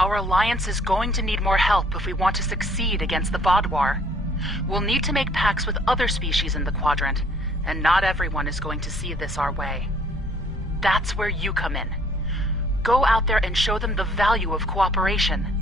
Our alliance is going to need more help if we want to succeed against the Vaadwaur. We'll need to make pacts with other species in the Quadrant, and not everyone is going to see this our way. That's where you come in. Go out there and show them the value of cooperation.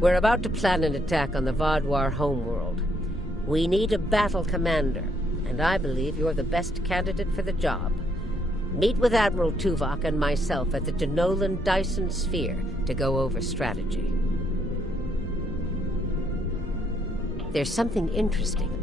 We're about to plan an attack on the Vaadwaur homeworld. We need a battle commander, and I believe you're the best candidate for the job. Meet with Admiral Tuvok and myself at the Denolan Dyson Sphere to go over strategy. There's something interesting.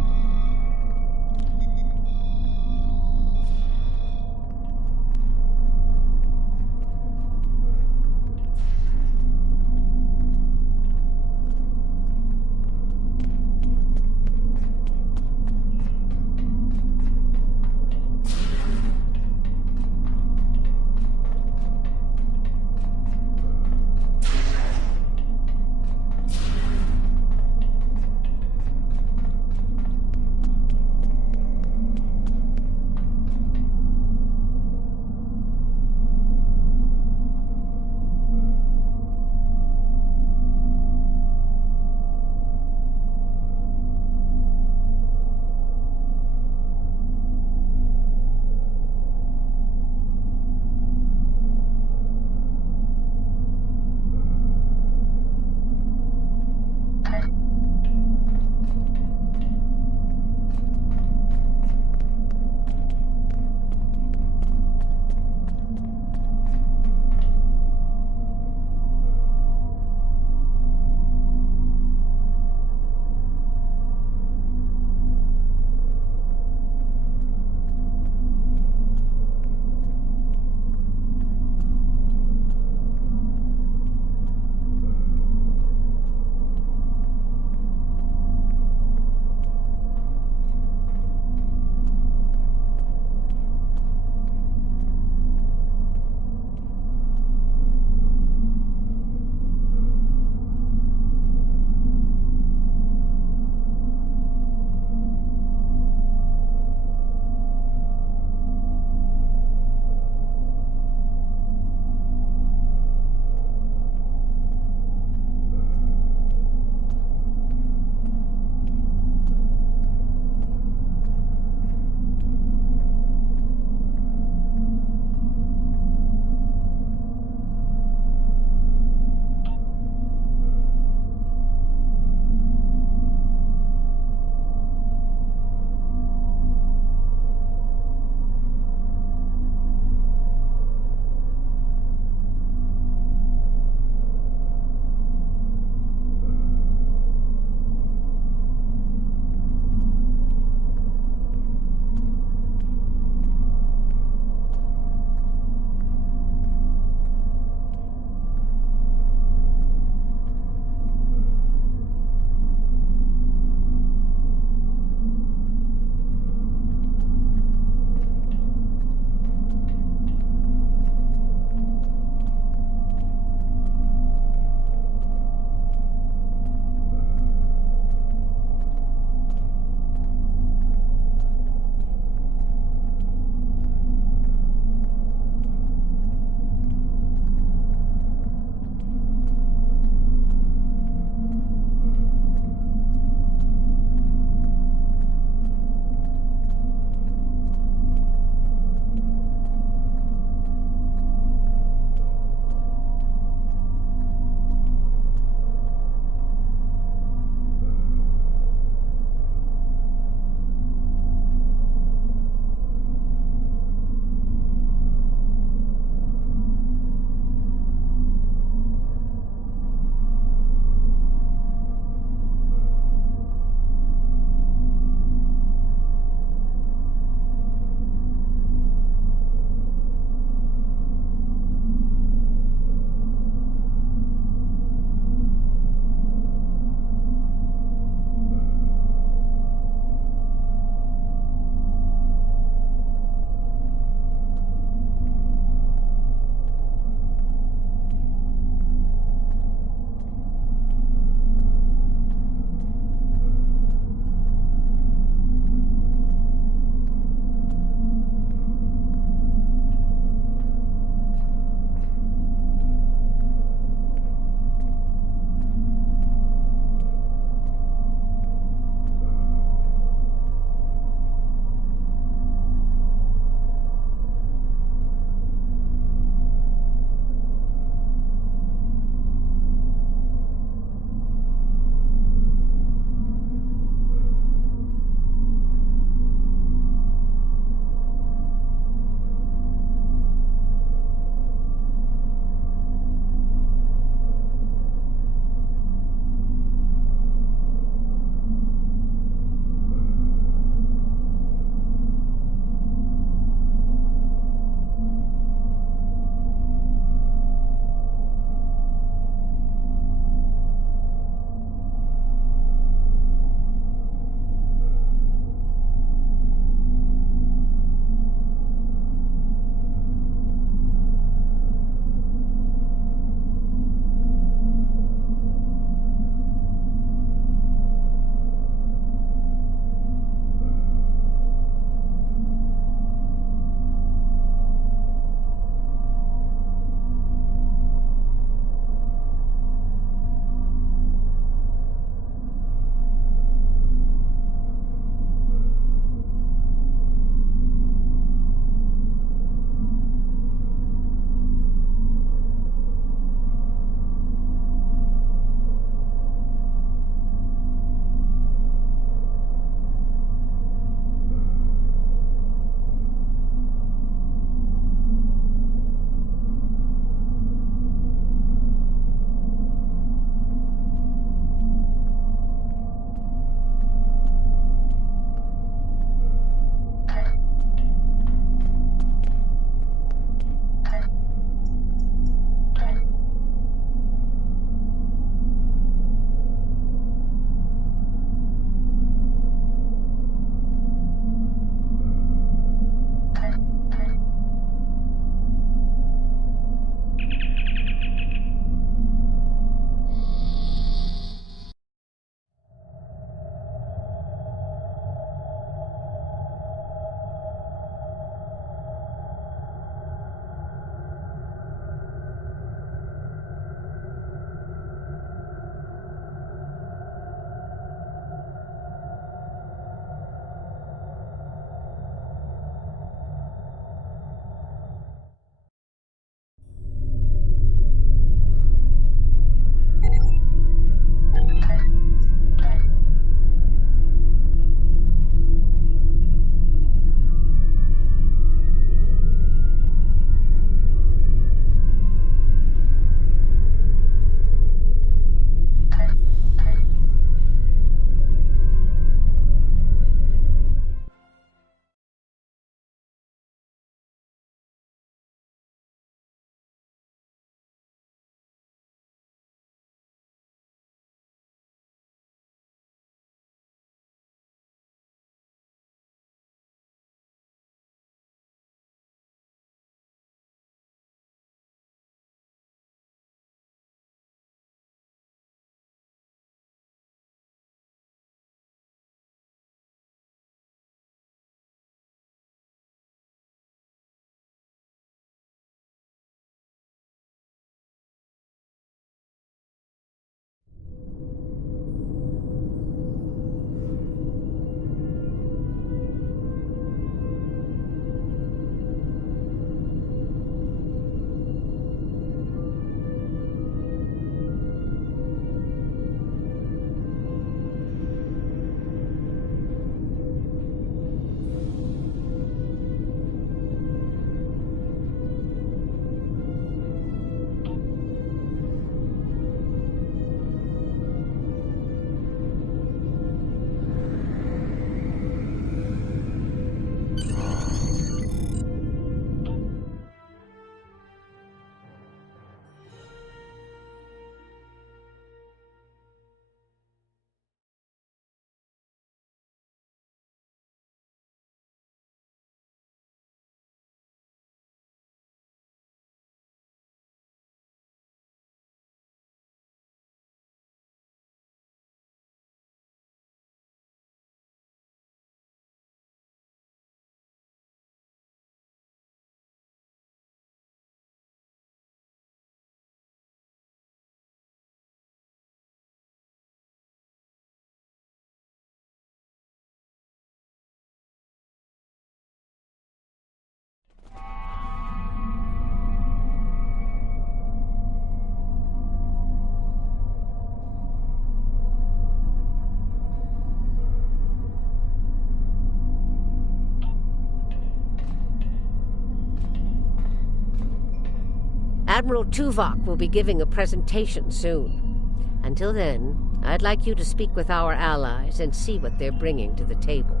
Admiral Tuvok will be giving a presentation soon. Until then, I'd like you to speak with our allies and see what they're bringing to the table.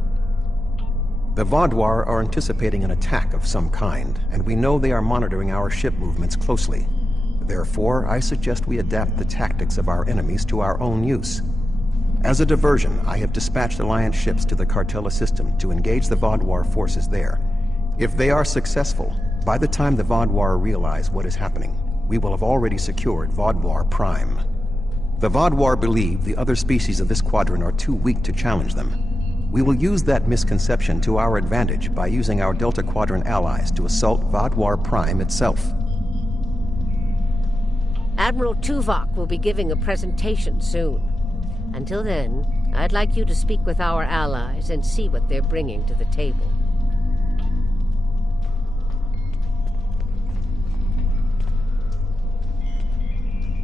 The Vaadwaur are anticipating an attack of some kind, and we know they are monitoring our ship movements closely. Therefore, I suggest we adapt the tactics of our enemies to our own use. As a diversion, I have dispatched Alliance ships to the Cartella system to engage the Vaadwaur forces there. If they are successful, by the time the Vaadwaur realize what is happening, we will have already secured Vaadwaur Prime. The Vaadwaur believe the other species of this quadrant are too weak to challenge them. We will use that misconception to our advantage by using our Delta Quadrant allies to assault Vaadwaur Prime itself. Admiral Tuvok will be giving a presentation soon. Until then, I'd like you to speak with our allies and see what they're bringing to the table.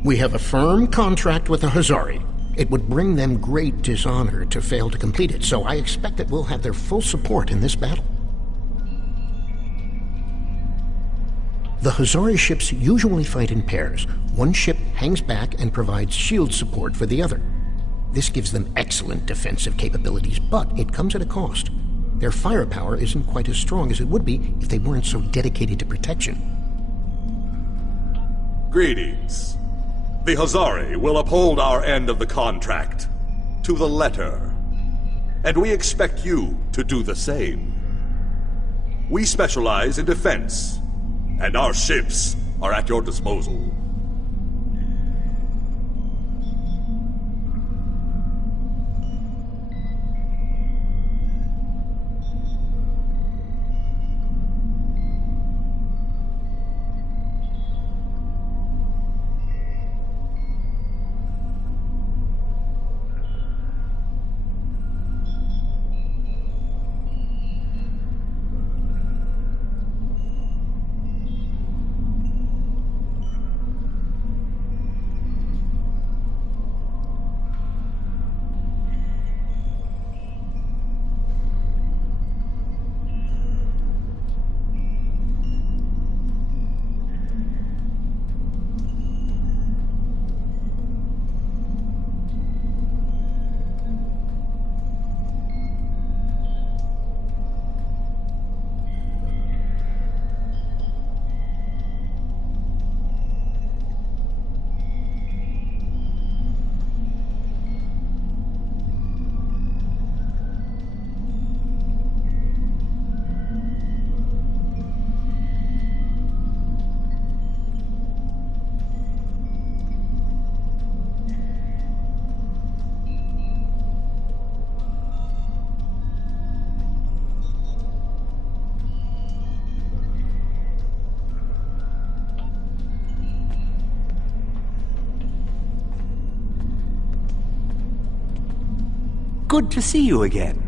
We have a firm contract with the Hazari. It would bring them great dishonor to fail to complete it, so I expect that we'll have their full support in this battle. The Hazari ships usually fight in pairs. One ship hangs back and provides shield support for the other. This gives them excellent defensive capabilities, but it comes at a cost. Their firepower isn't quite as strong as it would be if they weren't so dedicated to protection. Greetings. The Hazari will uphold our end of the contract, to the letter. And we expect you to do the same. We specialize in defense, and our ships are at your disposal. Good to see you again.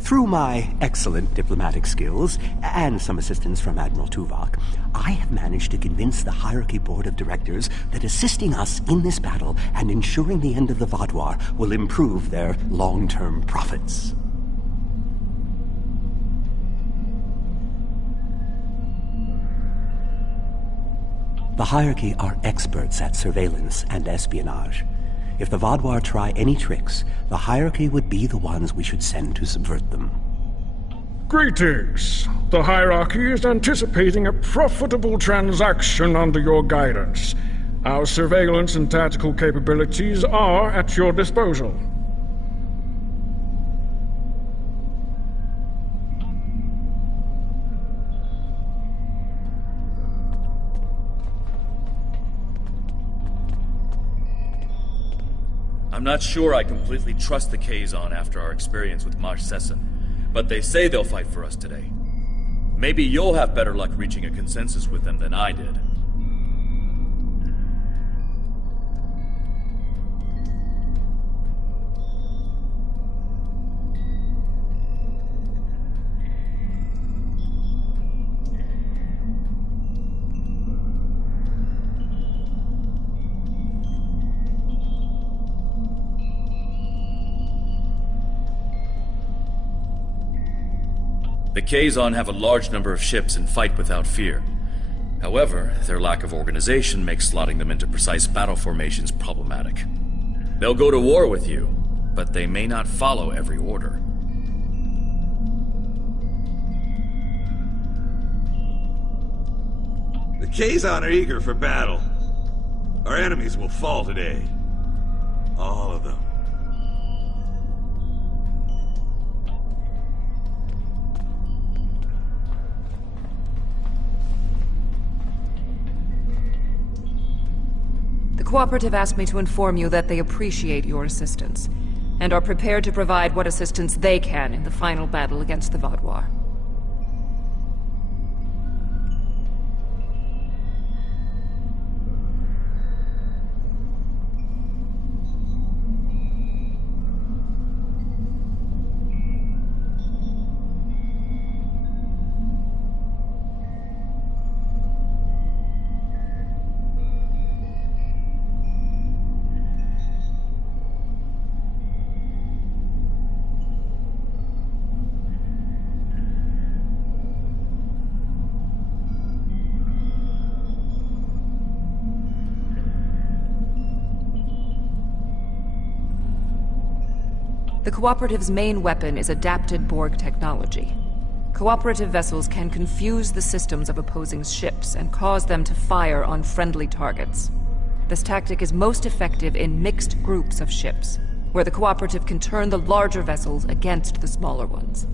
Through my excellent diplomatic skills, and some assistance from Admiral Tuvok, I have managed to convince the Hierarchy Board of Directors that assisting us in this battle and ensuring the end of the Vaadwaur will improve their long-term profits. The Hierarchy are experts at surveillance and espionage. If the Vaadwaur try any tricks, the Hierarchy would be the ones we should send to subvert them. Greetings. The Hierarchy is anticipating a profitable transaction under your guidance. Our surveillance and tactical capabilities are at your disposal. I'm not sure I completely trust the Kazon after our experience with Maj Sesson, but they say they'll fight for us today. Maybe you'll have better luck reaching a consensus with them than I did. The Kazon have a large number of ships and fight without fear. However, their lack of organization makes slotting them into precise battle formations problematic. They'll go to war with you, but they may not follow every order. The Kazon are eager for battle. Our enemies will fall today. All of them. The Cooperative asked me to inform you that they appreciate your assistance, and are prepared to provide what assistance they can in the final battle against the Vaadwaur. The Cooperative's main weapon is adapted Borg technology. Cooperative vessels can confuse the systems of opposing ships and cause them to fire on friendly targets. This tactic is most effective in mixed groups of ships, where the Cooperative can turn the larger vessels against the smaller ones.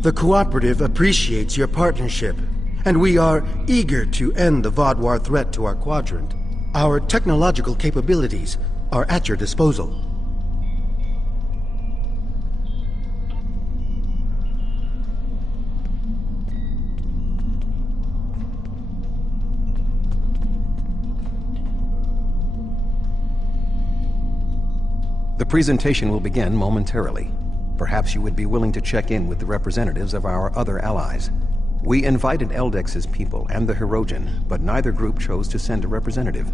The Cooperative appreciates your partnership, and we are eager to end the Vaadwaur threat to our quadrant. Our technological capabilities are at your disposal. The presentation will begin momentarily. Perhaps you would be willing to check in with the representatives of our other allies. We invited Eldex's people and the Hirogen, but neither group chose to send a representative.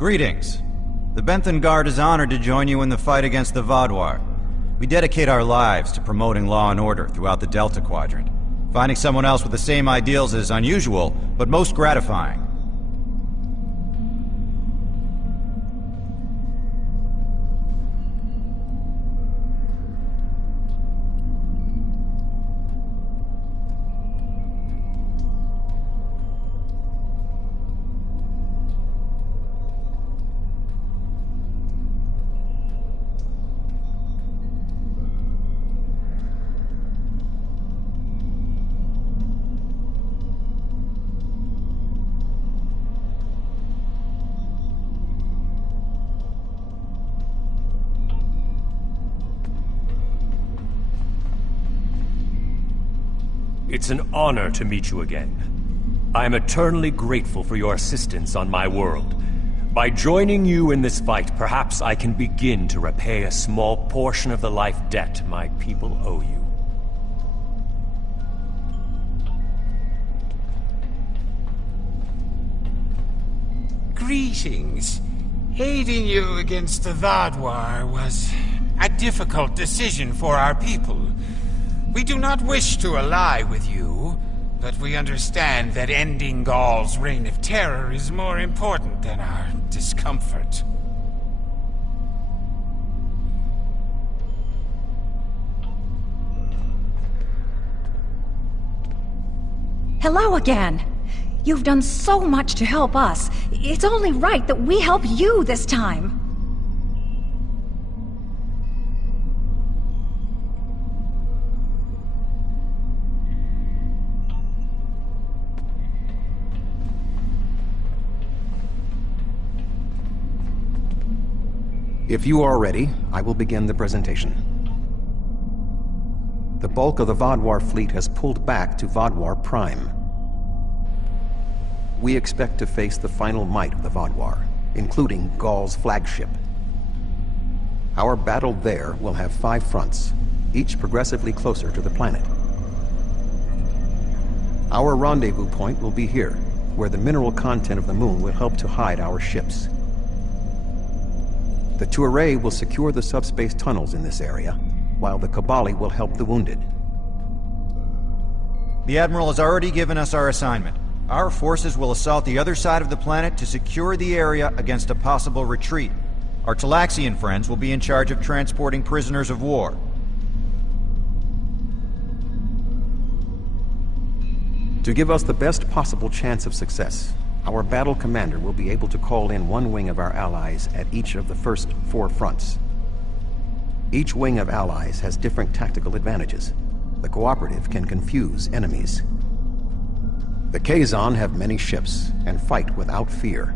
Greetings. The Benthan Guard is honored to join you in the fight against the Vaadwaur. We dedicate our lives to promoting law and order throughout the Delta Quadrant. Finding someone else with the same ideals is unusual, but most gratifying. It's an honor to meet you again. I am eternally grateful for your assistance on my world. By joining you in this fight, perhaps I can begin to repay a small portion of the life debt my people owe you. Greetings. Aiding you against the Vaadwaur was a difficult decision for our people. We do not wish to ally with you, but we understand that ending Gaul's reign of terror is more important than our discomfort. Hello again. You've done so much to help us. It's only right that we help you this time. If you are ready, I will begin the presentation. The bulk of the Vodwar fleet has pulled back to Vodwar Prime. We expect to face the final might of the Vodwar, including Gaul's flagship. Our battle there will have 5 fronts, each progressively closer to the planet. Our rendezvous point will be here, where the mineral content of the moon will help to hide our ships. The Tuareg will secure the subspace tunnels in this area, while the Kabali will help the wounded. The Admiral has already given us our assignment. Our forces will assault the other side of the planet to secure the area against a possible retreat. Our Talaxian friends will be in charge of transporting prisoners of war. To give us the best possible chance of success, our battle commander will be able to call in one wing of our allies at each of the first 4 fronts. Each wing of allies has different tactical advantages. The cooperative can confuse enemies. The Kazon have many ships and fight without fear.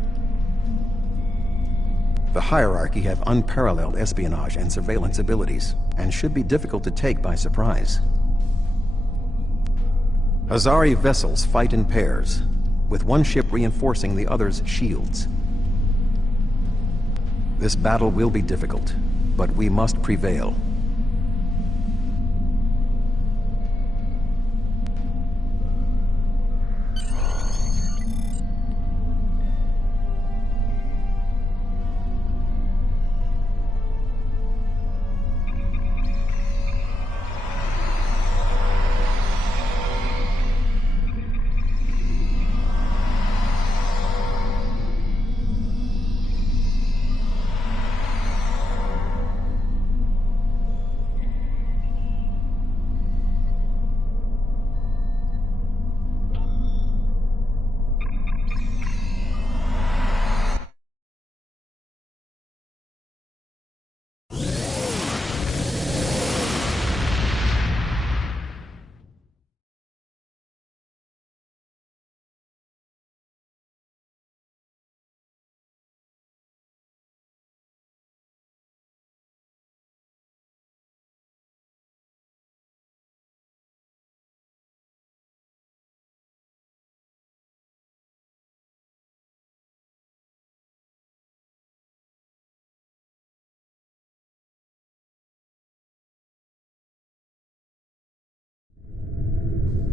The hierarchy have unparalleled espionage and surveillance abilities, and should be difficult to take by surprise. Hazari vessels fight in pairs, with one ship reinforcing the other's shields. This battle will be difficult, but we must prevail.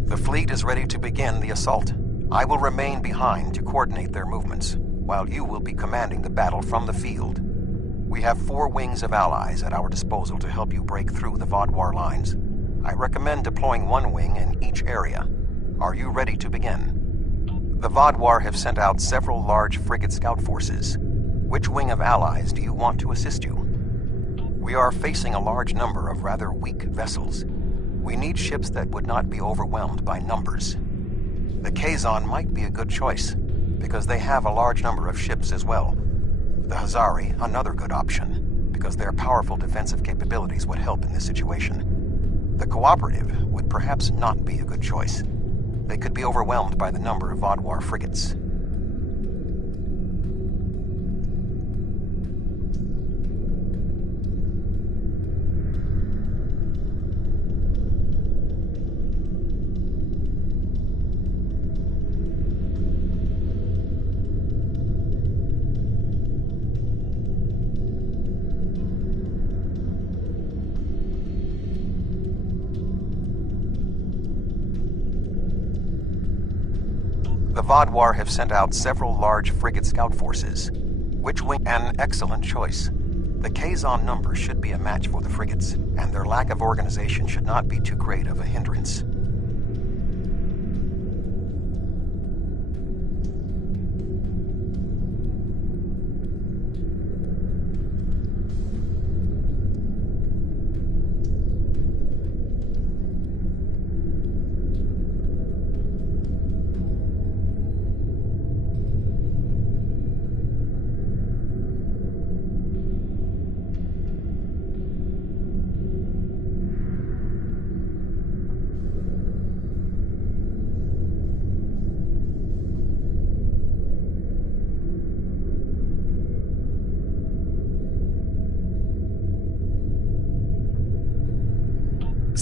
The fleet is ready to begin the assault. I will remain behind to coordinate their movements, while you will be commanding the battle from the field. We have 4 wings of allies at our disposal to help you break through the Vodwar lines. I recommend deploying 1 wing in each area. Are you ready to begin? The Vodwar have sent out several large frigate scout forces. Which wing of allies do you want to assist you? We are facing a large number of rather weak vessels. We need ships that would not be overwhelmed by numbers. The Kazon might be a good choice, because they have a large number of ships as well. The Hazari, another good option, because their powerful defensive capabilities would help in this situation. The Cooperative would perhaps not be a good choice. They could be overwhelmed by the number of Vodwar frigates. The Vodwar have sent out several large frigate scout forces. Which wing? An excellent choice. The Kazon number should be a match for the frigates, and their lack of organization should not be too great of a hindrance.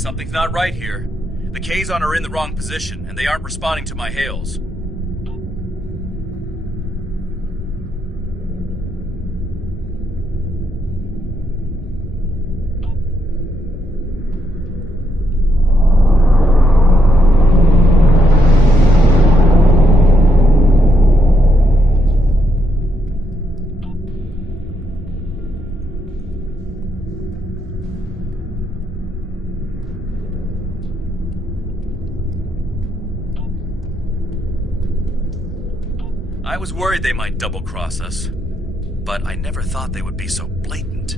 Something's not right here. The Kazon are in the wrong position, and they aren't responding to my hails. I was worried they might double-cross us, but I never thought they would be so blatant.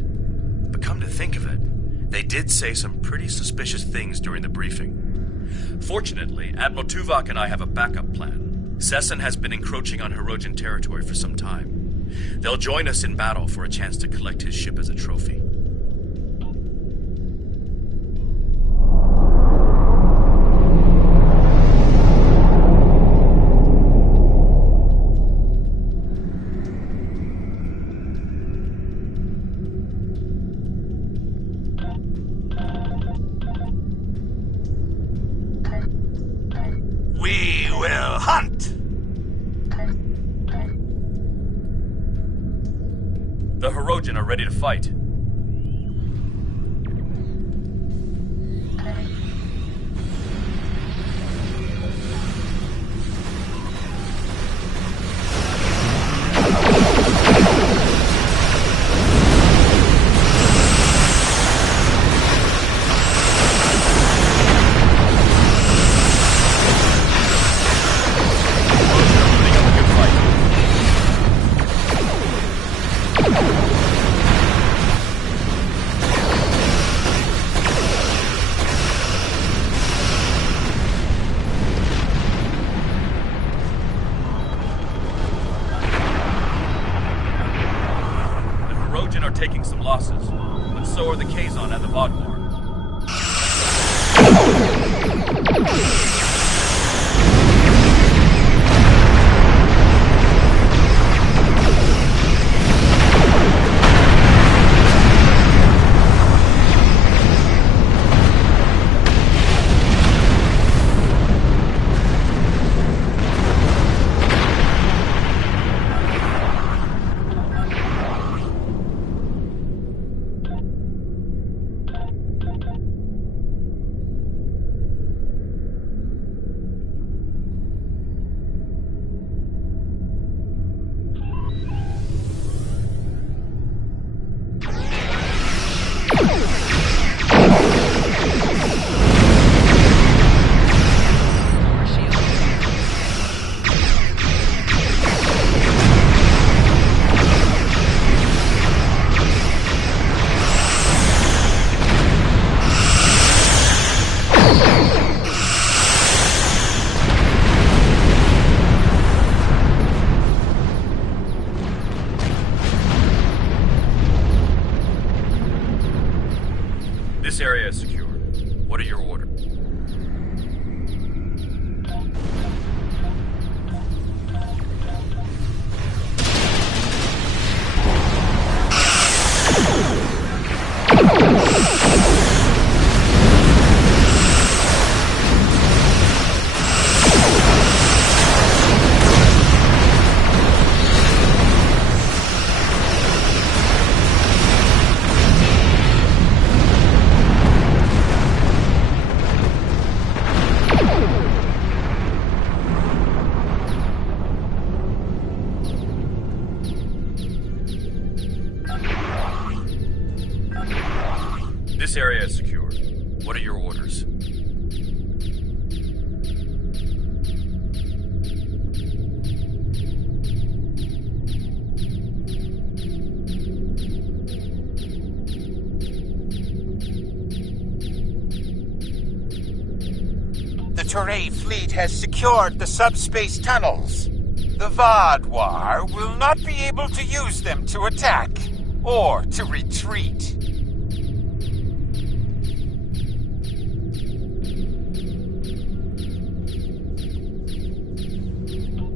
But come to think of it, they did say some pretty suspicious things during the briefing. Fortunately, Admiral Tuvok and I have a backup plan. Sesson has been encroaching on Hirogen territory for some time. They'll join us in battle for a chance to collect his ship as a trophy. We will hunt! The Hirogen are ready to fight. Are taking some losses, but so are the Kazon and the Vodwar. This area is secure. What are your orders? This area is secure. What are your orders? The Toray fleet has secured the subspace tunnels. The Vodwar will not be able to use them to attack or to retreat.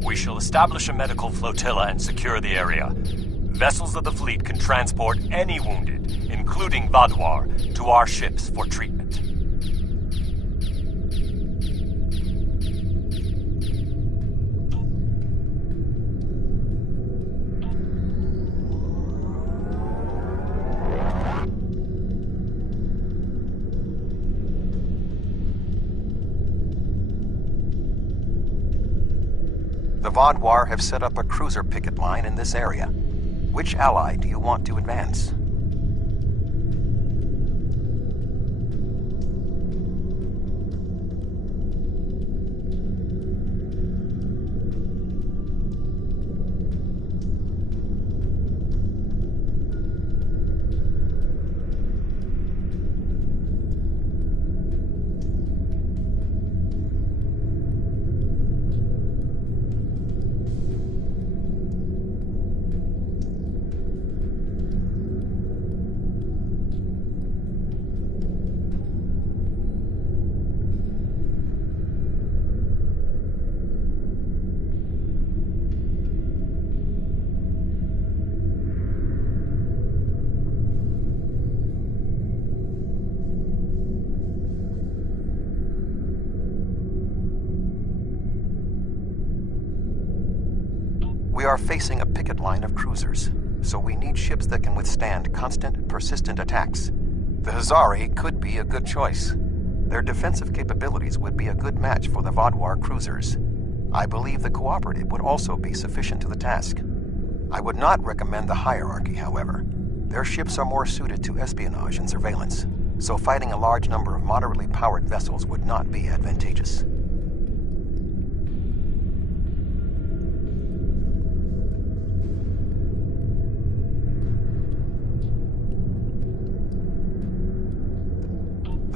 We shall establish a medical flotilla and secure the area. Vessels of the fleet can transport any wounded, including Vodwar, to our ships for treatment. The Vaadwaur have set up a cruiser picket line in this area. Which ally do you want to advance? We are facing a picket line of cruisers, so we need ships that can withstand constant, persistent attacks. The Hazari could be a good choice. Their defensive capabilities would be a good match for the Vaadwaur cruisers. I believe the Cooperative would also be sufficient to the task. I would not recommend the Hierarchy, however. Their ships are more suited to espionage and surveillance, so fighting a large number of moderately powered vessels would not be advantageous.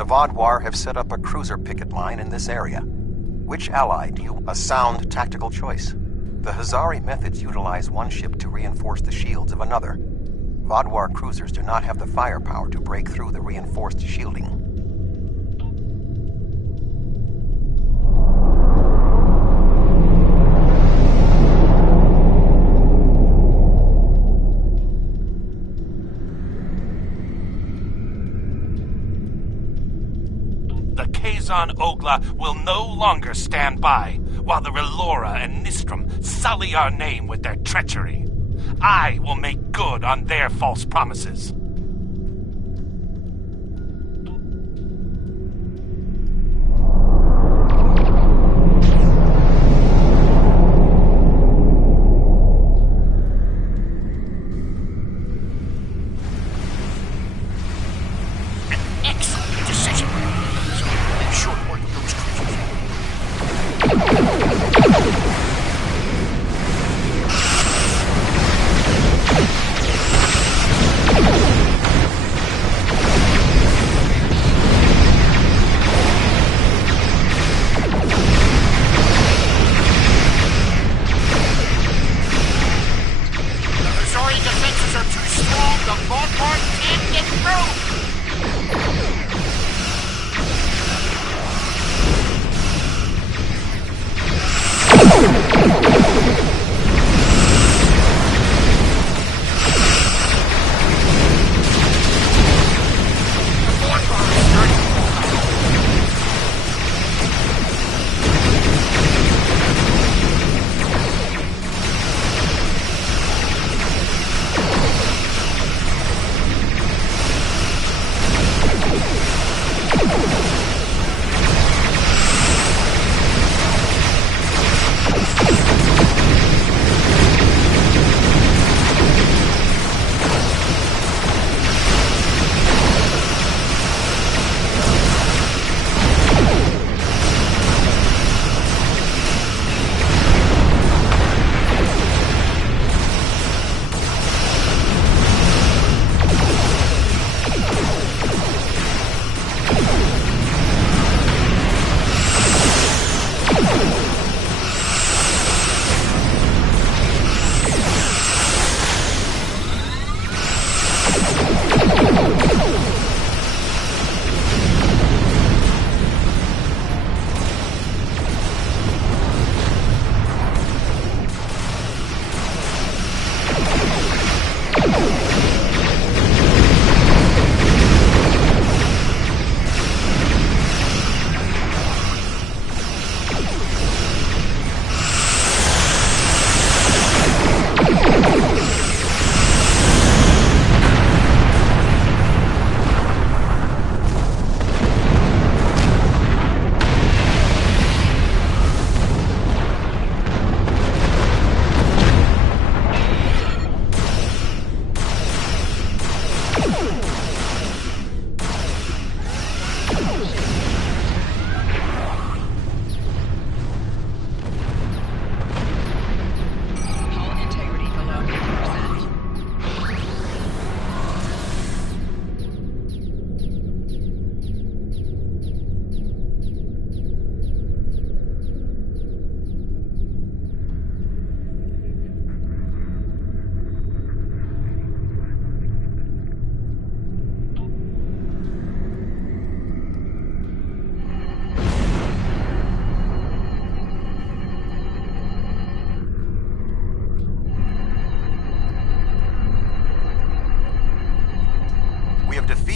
The Vaadwaur have set up a cruiser picket line in this area. Which ally do you... A sound tactical choice. The Hazari methods utilize one ship to reinforce the shields of another. Vaadwaur cruisers do not have the firepower to break through the reinforced shielding. Ogla will no longer stand by while the Relora and Nistrum sully our name with their treachery. I will make good on their false promises.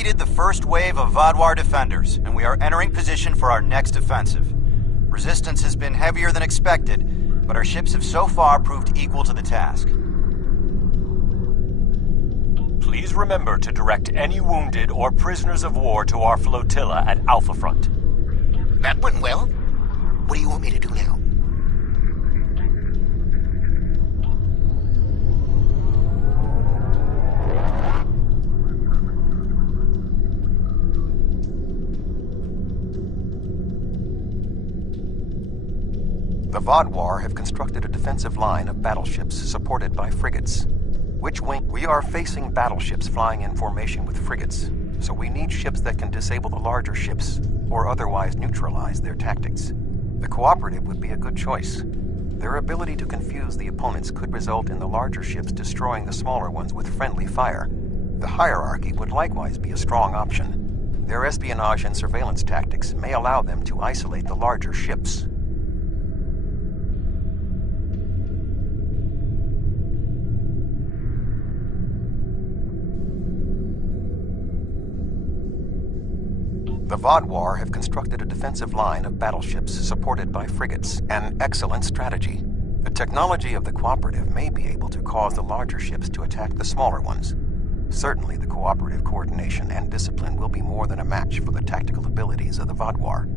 defeated the first wave of Vaadwaur defenders, and we are entering position for our next offensive. Resistance has been heavier than expected, but our ships have so far proved equal to the task. Please remember to direct any wounded or prisoners of war to our flotilla at Alpha Front. That went well. What do you want me to do now? The Vaadwaur have constructed a defensive line of battleships supported by frigates. Which wing? We are facing battleships flying in formation with frigates, so we need ships that can disable the larger ships, or otherwise neutralize their tactics. The Cooperative would be a good choice. Their ability to confuse the opponents could result in the larger ships destroying the smaller ones with friendly fire. The Hierarchy would likewise be a strong option. Their espionage and surveillance tactics may allow them to isolate the larger ships. The Vaadwaur have constructed a defensive line of battleships supported by frigates, an excellent strategy. The technology of the Cooperative may be able to cause the larger ships to attack the smaller ones. Certainly the Cooperative coordination and discipline will be more than a match for the tactical abilities of the Vaadwaur.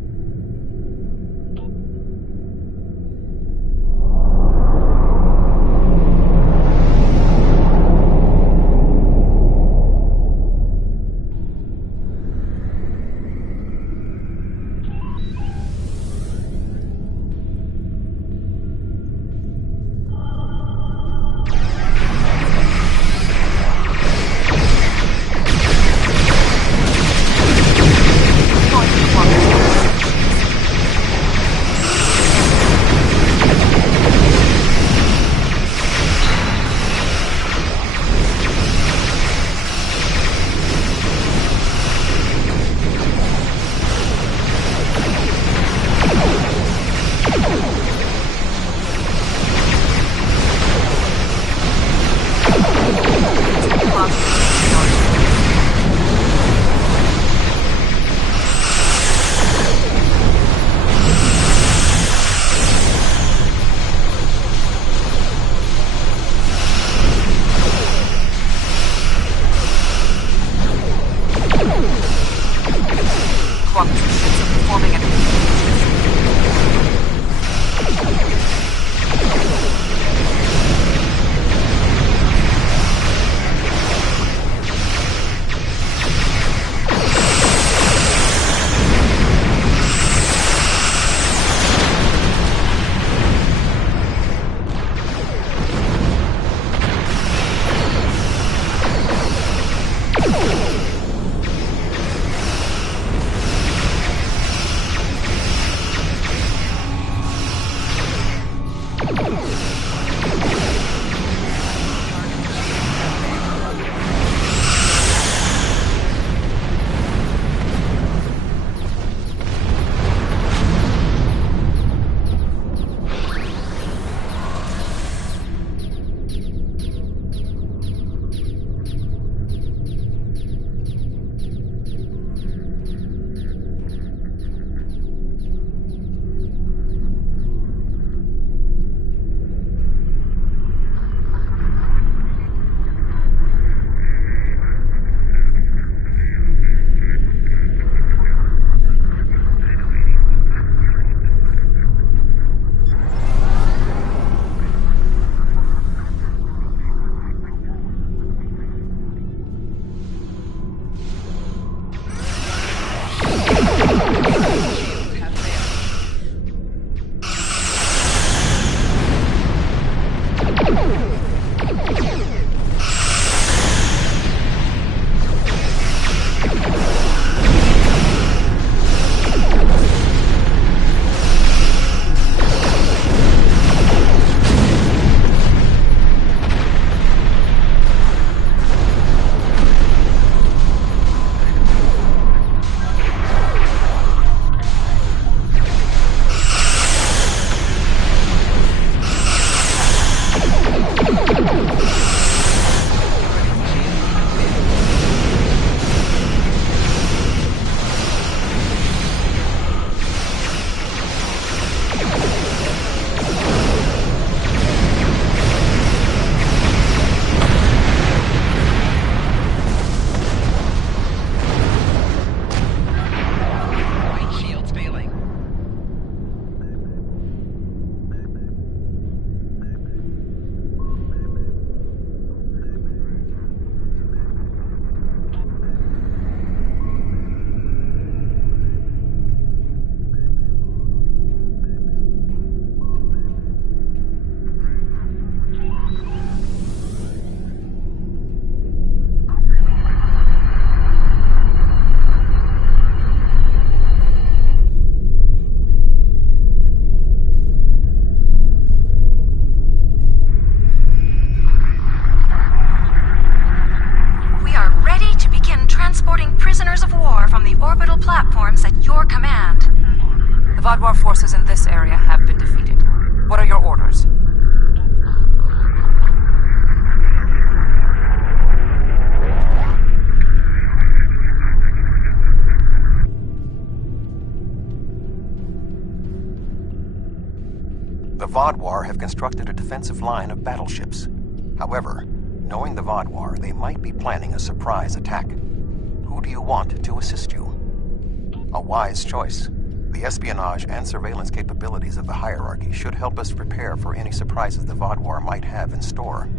orbital platforms at your command. The Vaadwaur forces in this area have been defeated. What are your orders? The Vaadwaur have constructed a defensive line of battleships. However, knowing the Vaadwaur, they might be planning a surprise attack. Who do you want to assist you? A wise choice. The espionage and surveillance capabilities of the hierarchy should help us prepare for any surprises the Vaadwaur might have in store.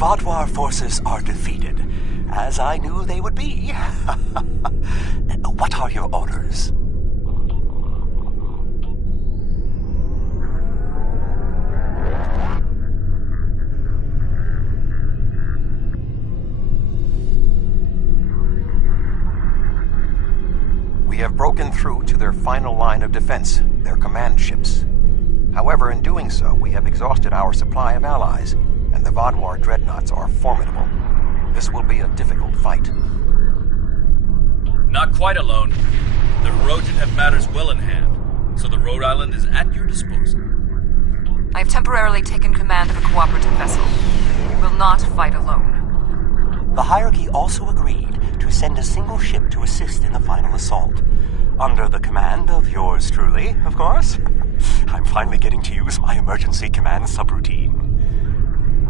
Vaudouar forces are defeated, as I knew they would be. What are your orders? We have broken through to their final line of defense, their command ships. However, in doing so, we have exhausted our supply of allies, and the Vaudouar dreadnoughts are formidable. This will be a difficult fight. Not quite alone. The Hirogen have matters well in hand, so the Rhode Island is at your disposal. I have temporarily taken command of a cooperative vessel. We will not fight alone. The hierarchy also agreed to send a single ship to assist in the final assault. Under the command of yours truly, of course. I'm finally getting to use my emergency command subroutine.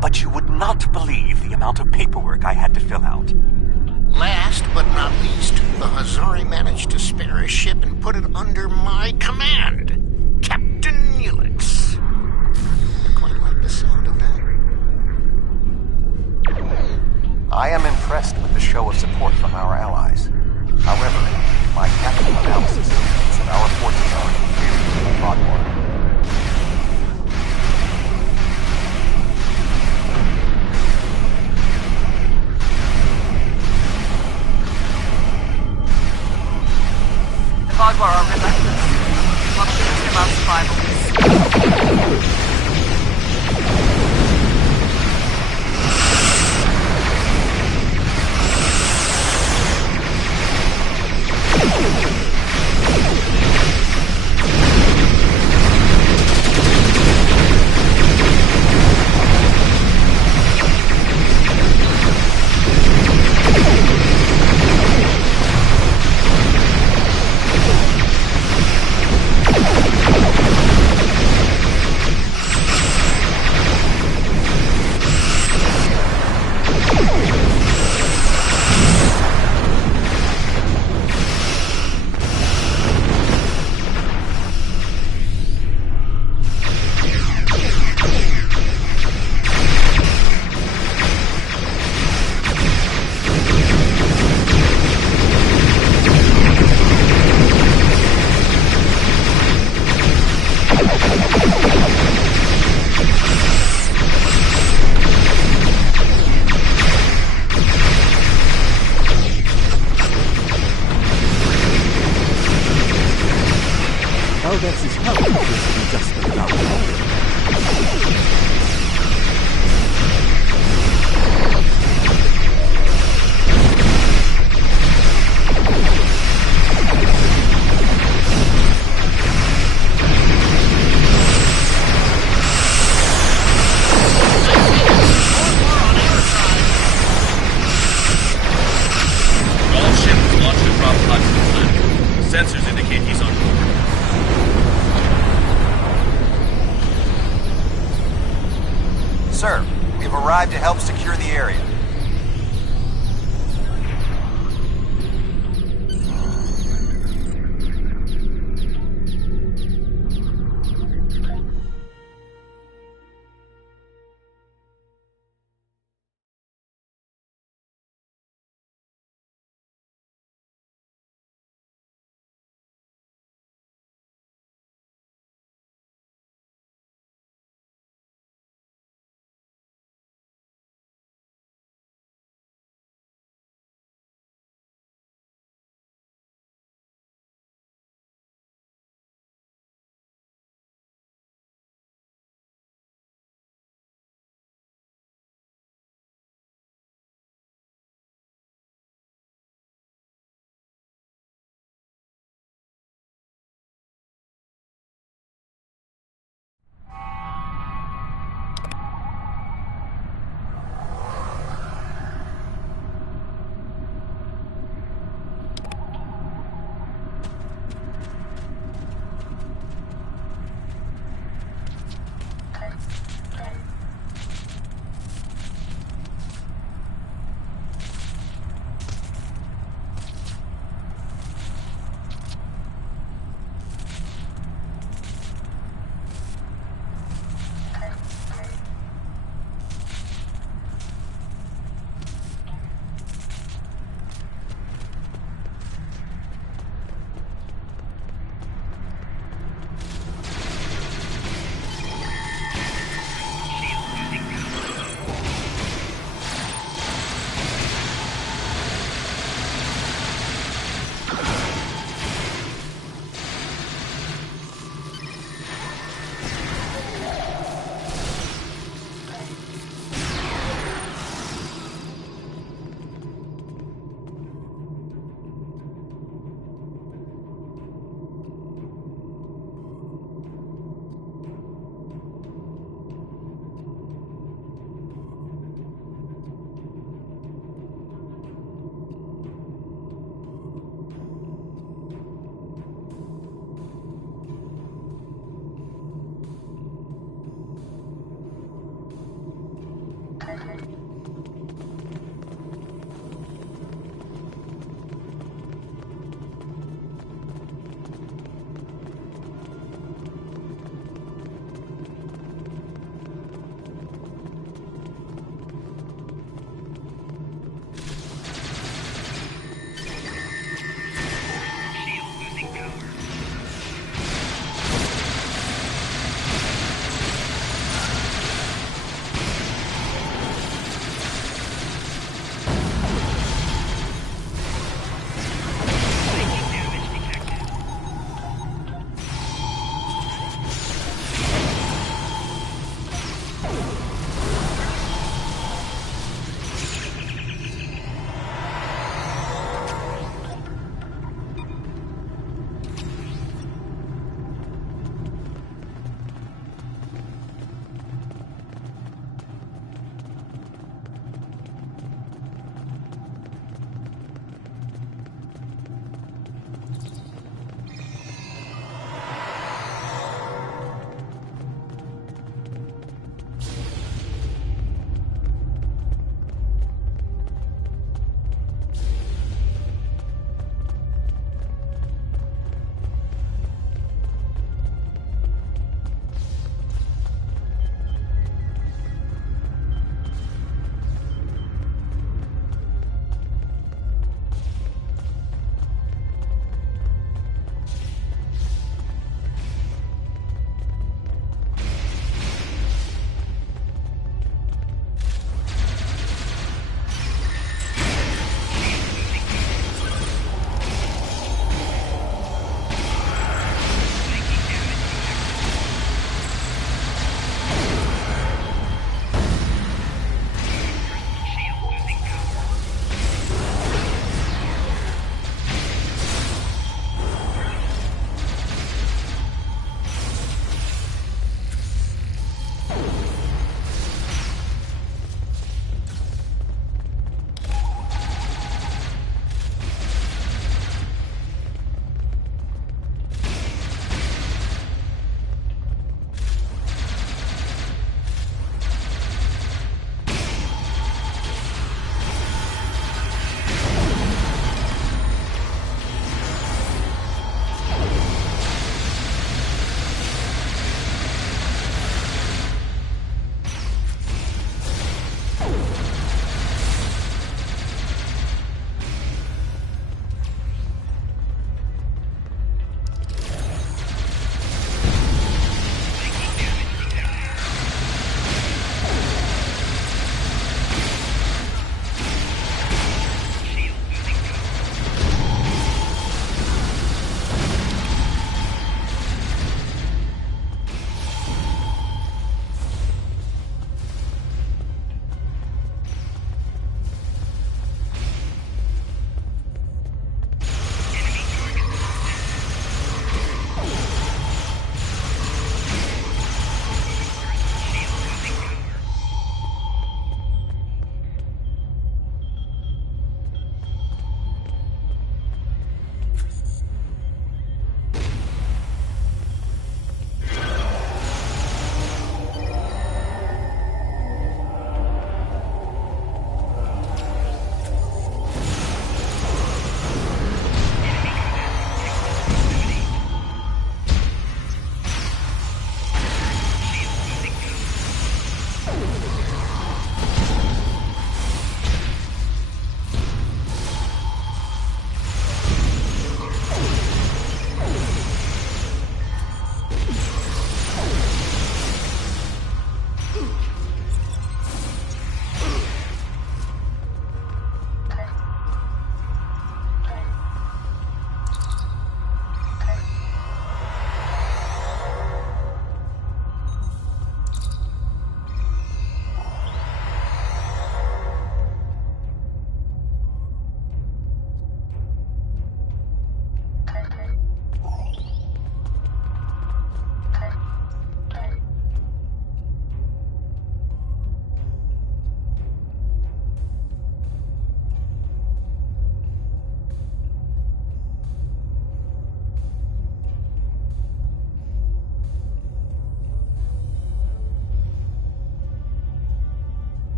But you would not believe the amount of paperwork I had to fill out. Last but not least, the Hazari managed to spare a ship and put it under my command. Captain Neelix. I quite like the sound of that. I am impressed with the show of support from our allies. However, my tactical analysis indicates that our forces are inferior to the Vaudouar. The Vaudouar are relentless. What gives them our survival? Valdex's help appears to be just without All ships launched and dropped Hudson. Sensors indicate he's on board. Sir, we have arrived to help secure the area.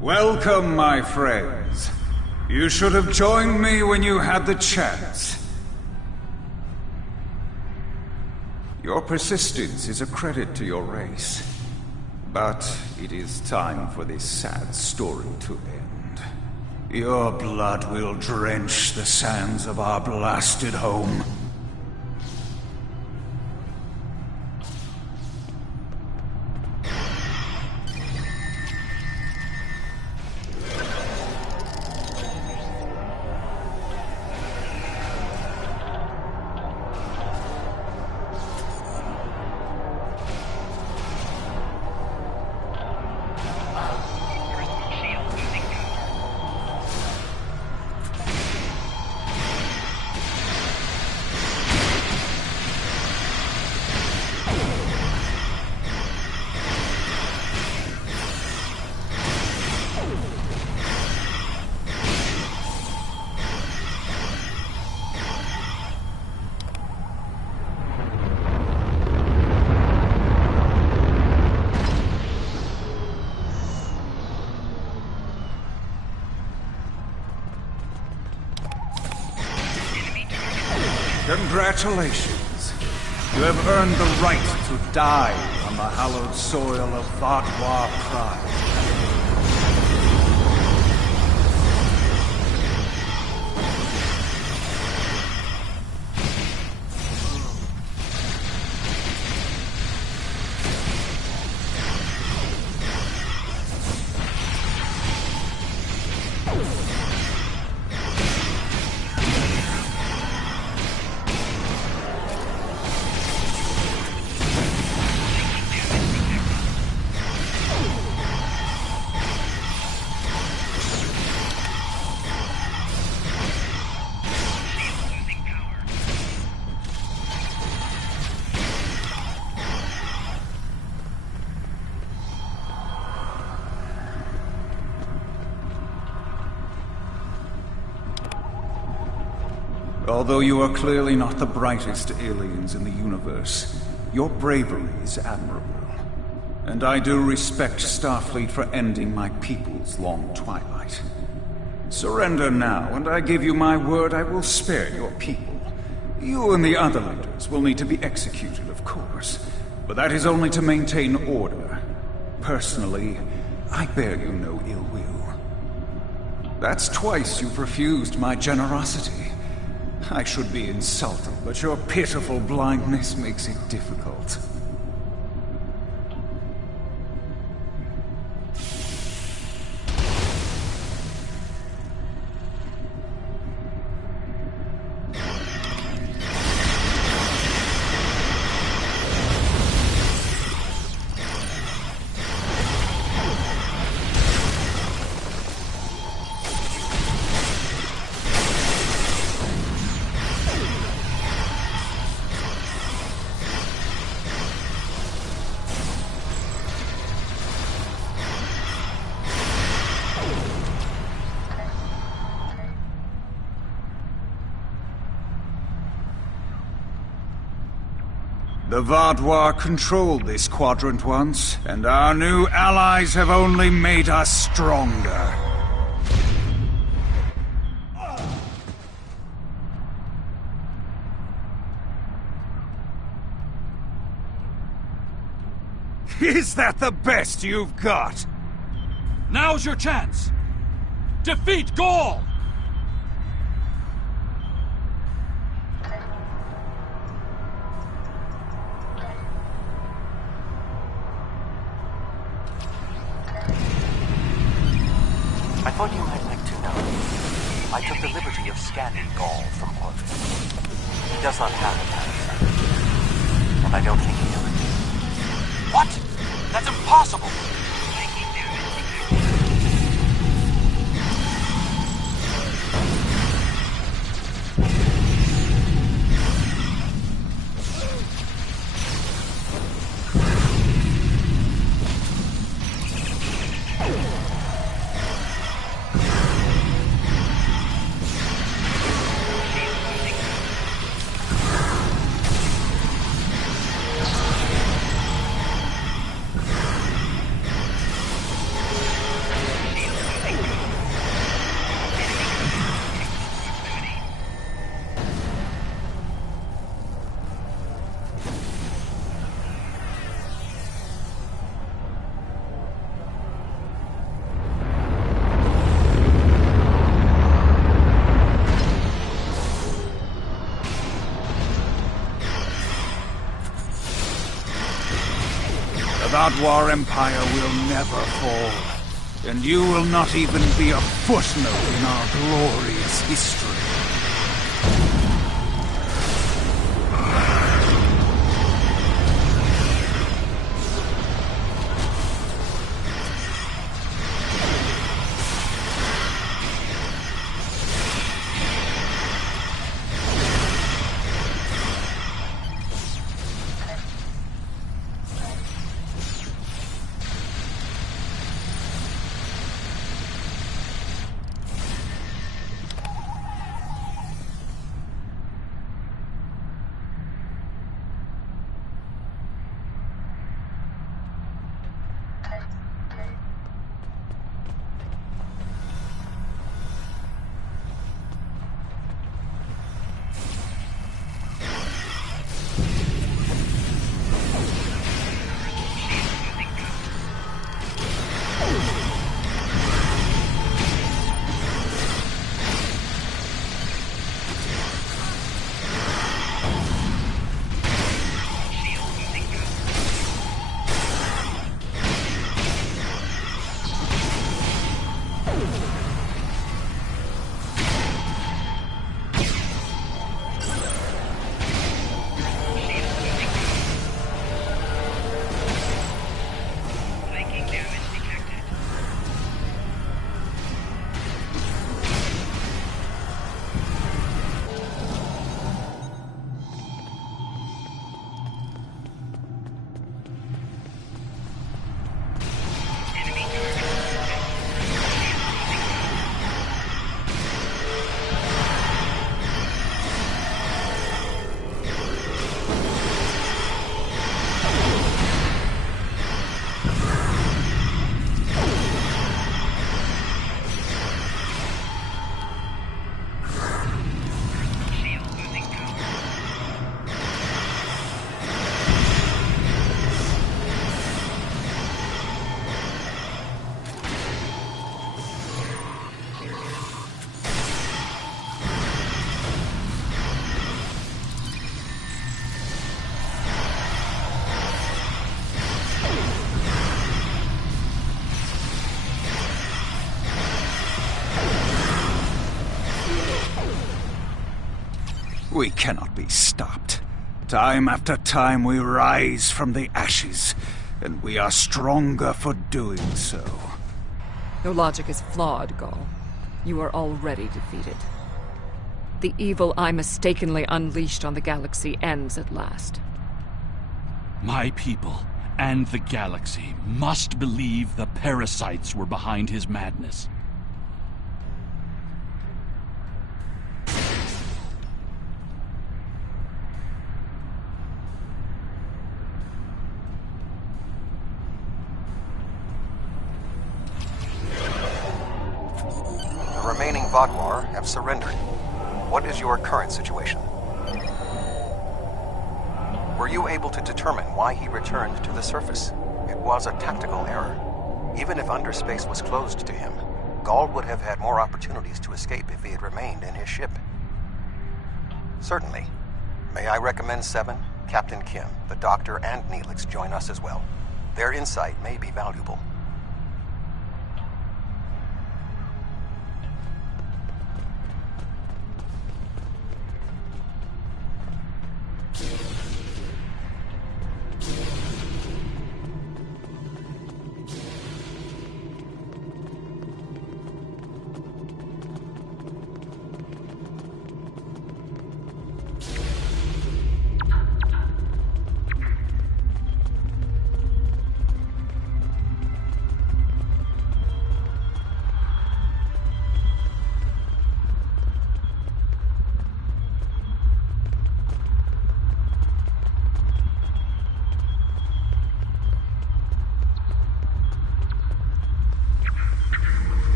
Welcome, my friends. You should have joined me when you had the chance. Your persistence is a credit to your race. But it is time for this sad story to end. Your blood will drench the sands of our blasted home. Congratulations. You have earned the right to die on the hallowed soil of Vatwa Pride. Although you are clearly not the brightest aliens in the universe, your bravery is admirable. And I do respect Starfleet for ending my people's long twilight. Surrender now, and I give you my word I will spare your people. You and the other leaders will need to be executed, of course, but that is only to maintain order. Personally, I bear you no ill will. That's twice you've refused my generosity. I should be insulted, but your pitiful blindness makes it difficult. The Vatwa controlled this quadrant once, and our new allies have only made us stronger. Is that the best you've got? Now's your chance! Defeat Gaul! I thought you might like to know. I took the liberty of scanning Gaul from orbit. He does not have a dyson, and I don't think he knew it. What? That's impossible! The Vadwar Empire will never fall, and you will not even be a footnote in our glorious history. We cannot be stopped. Time after time we rise from the ashes, and we are stronger for doing so. Your logic is flawed, Gaul. You are already defeated. The evil I mistakenly unleashed on the galaxy ends at last. My people and the galaxy must believe the parasites were behind his madness. The remaining Vadwar have surrendered. What is your current situation? Were you able to determine why he returned to the surface? It was a tactical error. Even if underspace was closed to him, Gaul would have had more opportunities to escape if he had remained in his ship. Certainly. May I recommend Seven, Captain Kim, the Doctor, and Neelix join us as well. Their insight may be valuable.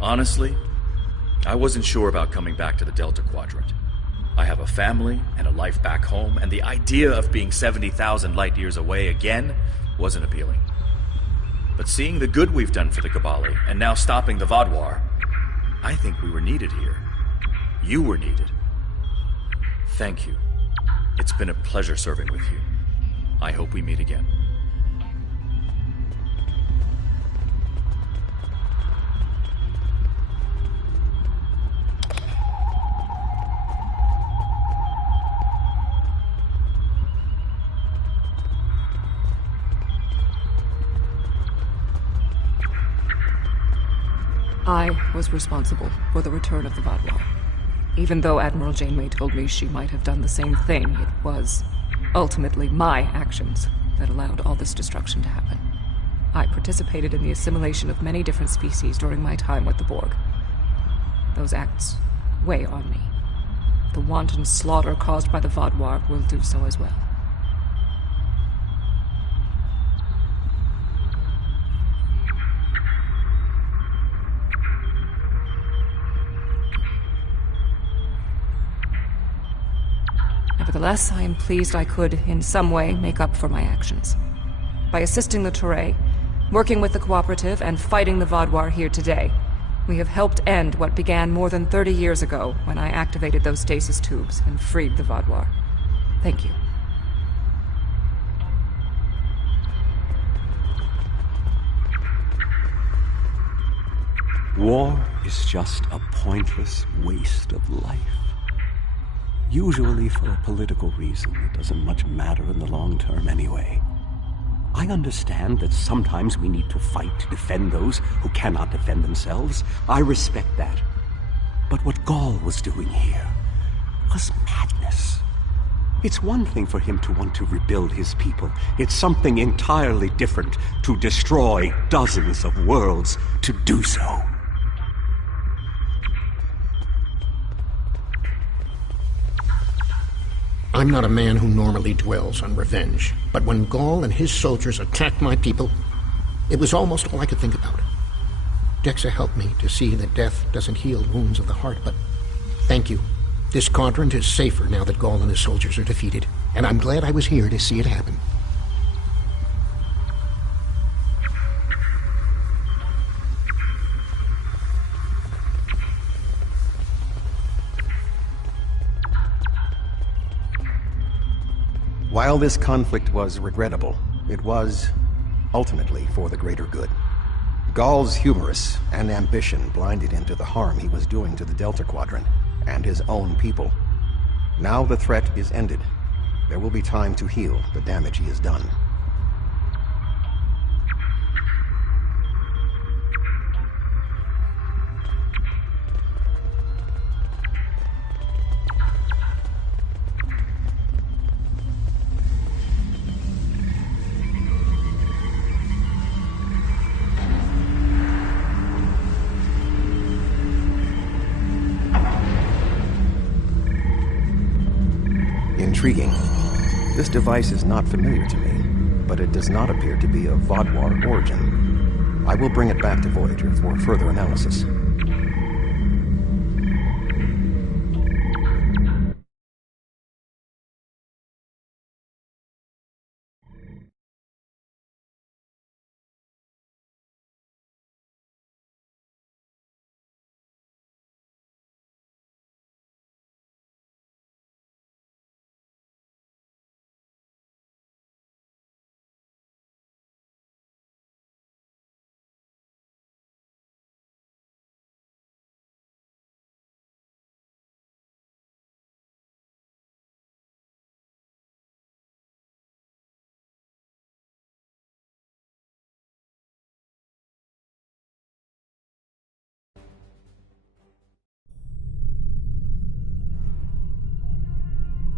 Honestly, I wasn't sure about coming back to the Delta Quadrant. I have a family and a life back home, and the idea of being 70,000 light years away again wasn't appealing. But seeing the good we've done for the Kabali, and now stopping the Vaadwaur, I think we were needed here. You were needed. Thank you. It's been a pleasure serving with you. I hope we meet again. I was responsible for the return of the Vaadwaur. Even though Admiral Janeway told me she might have done the same thing, it was ultimately my actions that allowed all this destruction to happen. I participated in the assimilation of many different species during my time with the Borg. Those acts weigh on me. The wanton slaughter caused by the Vaadwaur will do so as well. Nevertheless, I am pleased I could, in some way, make up for my actions. By assisting the Toray, working with the Cooperative, and fighting the Vaadwaur here today, we have helped end what began more than 30 years ago when I activated those stasis tubes and freed the Vaadwaur. Thank you. War is just a pointless waste of life. Usually for a political reason that doesn't much matter in the long term anyway. I understand that sometimes we need to fight to defend those who cannot defend themselves. I respect that. But what Gaul was doing here was madness. It's one thing for him to want to rebuild his people. It's something entirely different to destroy dozens of worlds to do so. I'm not a man who normally dwells on revenge, but when Gaul and his soldiers attacked my people, it was almost all I could think about. Dexa helped me to see that death doesn't heal wounds of the heart, but thank you. This quadrant is safer now that Gaul and his soldiers are defeated, and I'm glad I was here to see it happen. While this conflict was regrettable, it was ultimately for the greater good. Gaul's hubris and ambition blinded him to the harm he was doing to the Delta Quadrant and his own people. Now the threat is ended. There will be time to heal the damage he has done. Intriguing. This device is not familiar to me, but it does not appear to be of Vaadwaur origin. I will bring it back to Voyager for further analysis.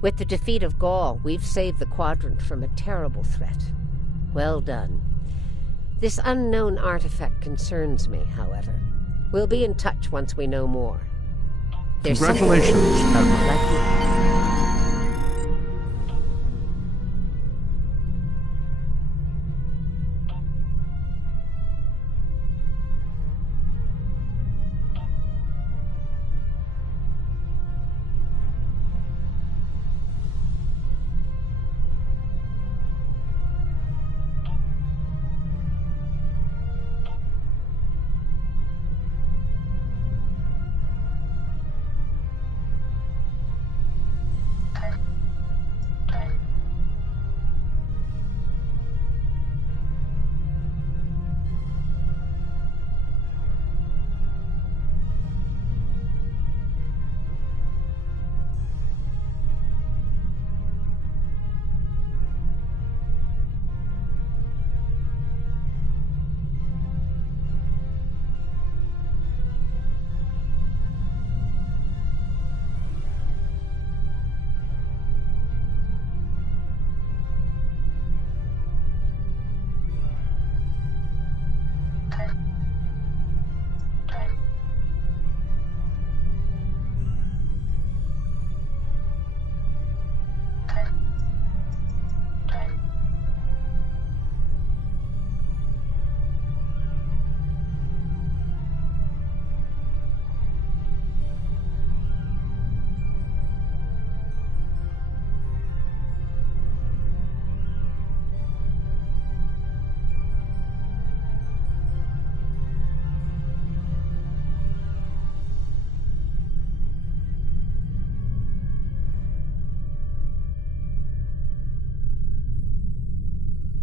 With the defeat of Gaul, we've saved the Quadrant from a terrible threat. Well done. This unknown artifact concerns me, however. We'll be in touch once we know more. There's Congratulations, Admiral.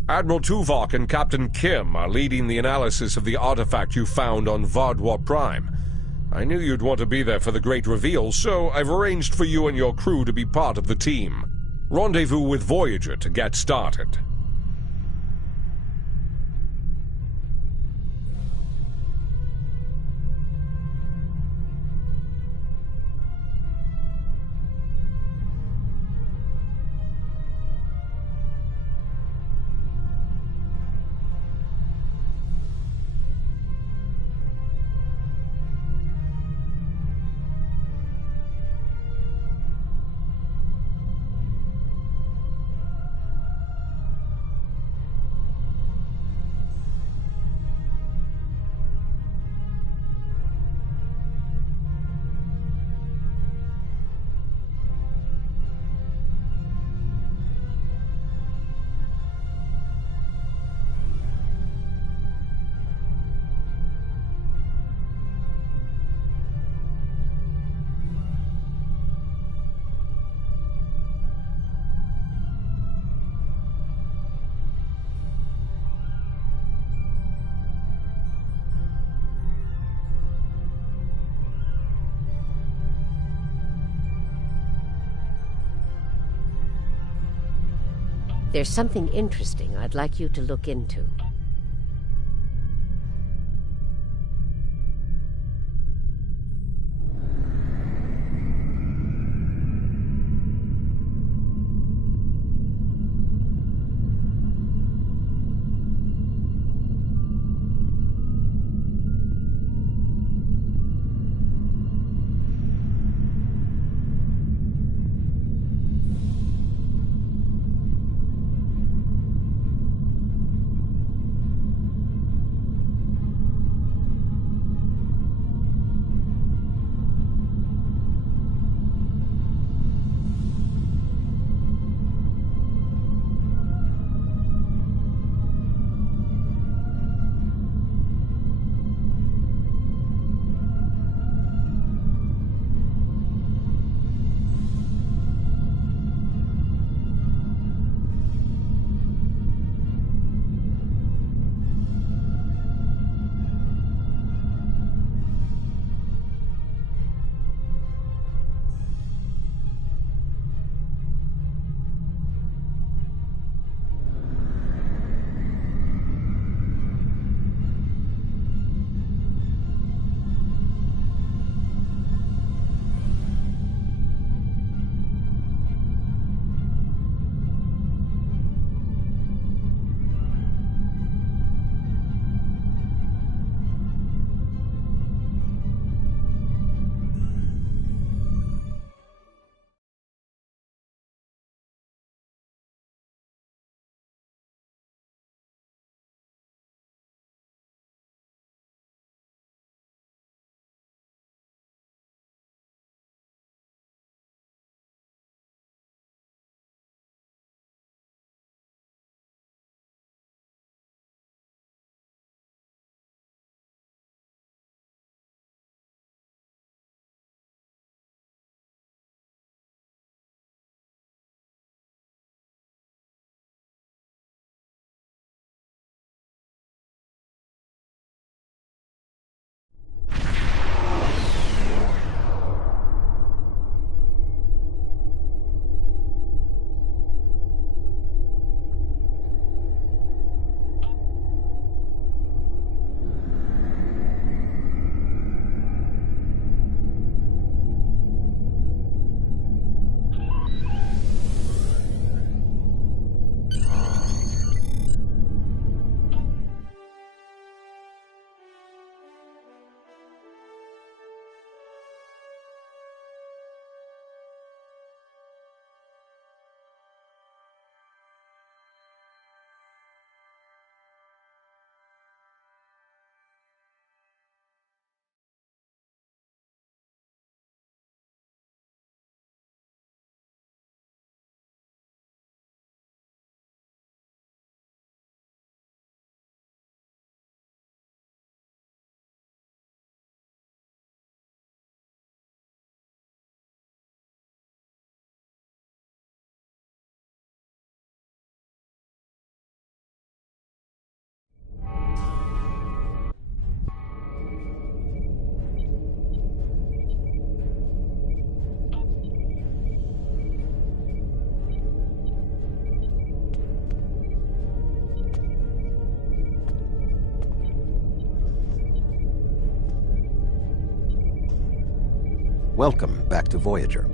Admiral Tuvok and Captain Kim are leading the analysis of the artifact you found on Vaadwaur Prime. I knew you'd want to be there for the great reveal, so I've arranged for you and your crew to be part of the team. Rendezvous with Voyager to get started. There's something interesting I'd like you to look into. Welcome back to Voyager.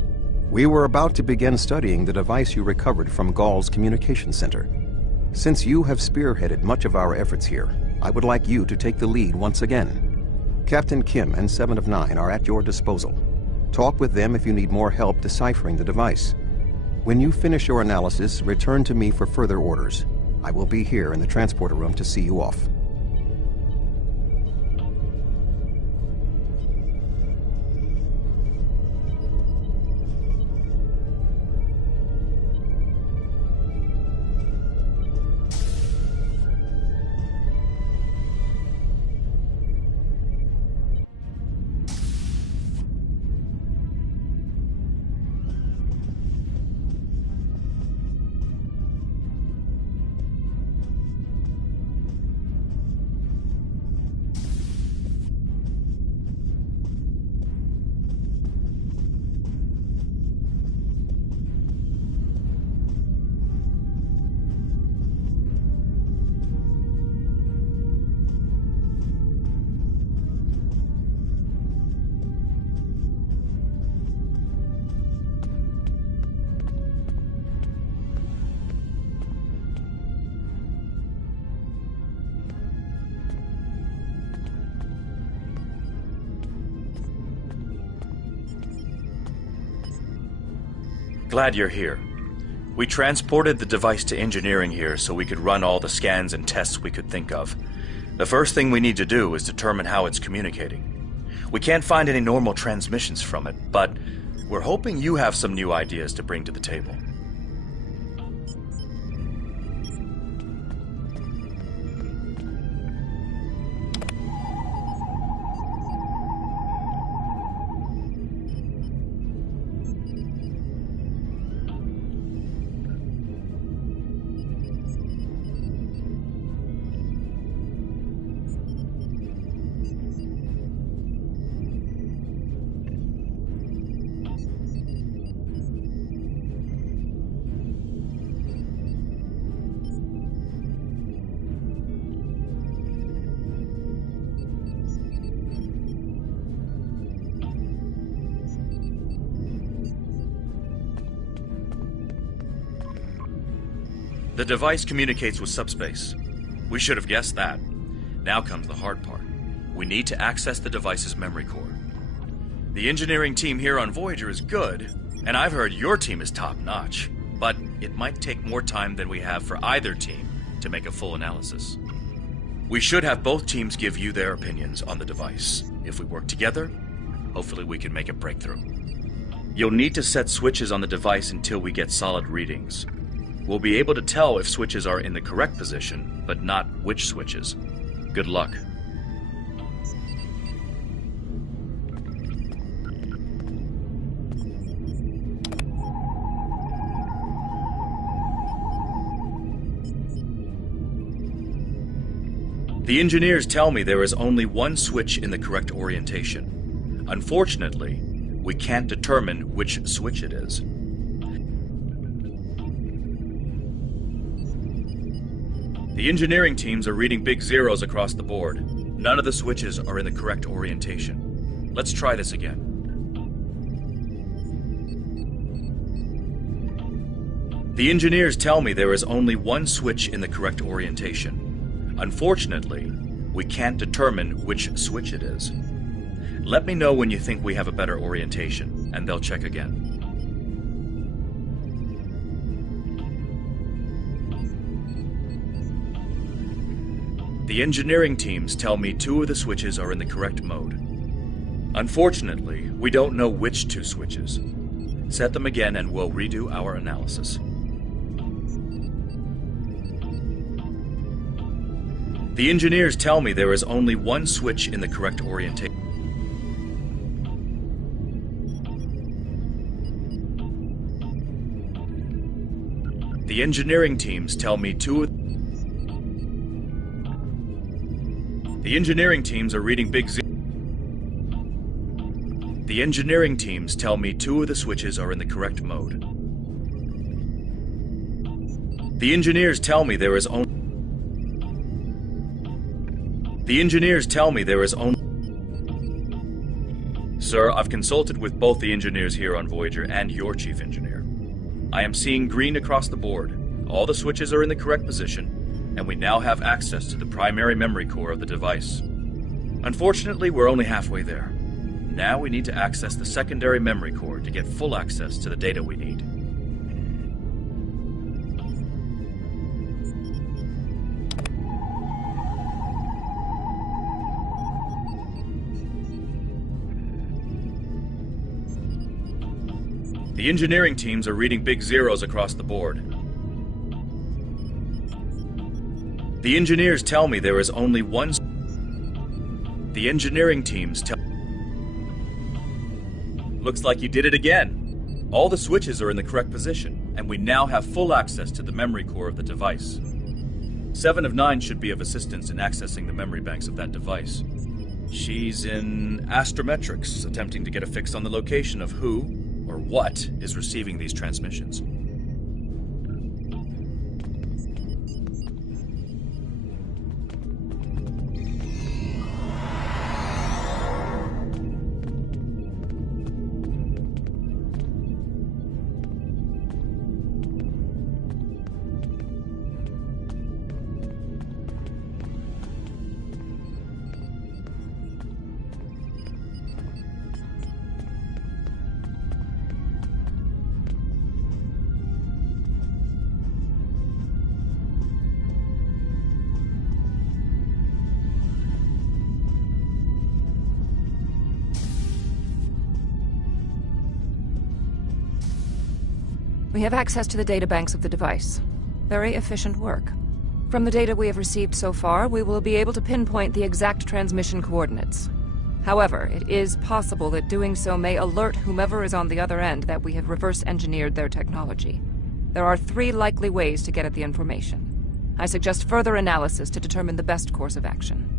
We were about to begin studying the device you recovered from Gall's communication center. Since you have spearheaded much of our efforts here, I would like you to take the lead once again. Captain Kim and 7 of 9 are at your disposal. Talk with them if you need more help deciphering the device. When you finish your analysis, return to me for further orders. I will be here in the transporter room to see you off. Glad you're here. We transported the device to engineering here so we could run all the scans and tests we could think of. The first thing we need to do is determine how it's communicating. We can't find any normal transmissions from it, but we're hoping you have some new ideas to bring to the table. The device communicates with subspace. We should have guessed that. Now comes the hard part. We need to access the device's memory core. The engineering team here on Voyager is good, and I've heard your team is top-notch, but it might take more time than we have for either team to make a full analysis. We should have both teams give you their opinions on the device. If we work together, hopefully we can make a breakthrough. You'll need to set switches on the device until we get solid readings. We'll be able to tell if switches are in the correct position, but not which switches. Good luck. The engineers tell me there is only one switch in the correct orientation. Unfortunately, we can't determine which switch it is. The engineering teams are reading big zeros across the board. None of the switches are in the correct orientation. Let's try this again. The engineers tell me there is only one switch in the correct orientation. Unfortunately, we can't determine which switch it is. Let me know when you think we have a better orientation, and they'll check again. The engineering teams tell me 2 of the switches are in the correct mode. Unfortunately, we don't know which 2 switches. Set them again and we'll redo our analysis. The engineers tell me there is only one switch in the correct orientation. The engineering teams tell me 2 of The engineering teams are reading big zeros. The engineering teams tell me 2 of the switches are in the correct mode. The engineers tell me there is only... The engineers tell me there is only... Sir, I've consulted with both the engineers here on Voyager and your chief engineer. I am seeing green across the board. All the switches are in the correct position, and we now have access to the primary memory core of the device. Unfortunately, we're only halfway there. Now we need to access the secondary memory core to get full access to the data we need. The engineering teams are reading big zeros across the board. The engineers tell me there is only one... The engineering teams tell... Looks like you did it again. All the switches are in the correct position, and we now have full access to the memory core of the device. 7 of 9 should be of assistance in accessing the memory banks of that device. She's in astrometrics, attempting to get a fix on the location of who, or what, is receiving these transmissions. We have access to the databanks of the device. Very efficient work. From the data we have received so far, we will be able to pinpoint the exact transmission coordinates. However, it is possible that doing so may alert whomever is on the other end that we have reverse-engineered their technology. There are 3 likely ways to get at the information. I suggest further analysis to determine the best course of action.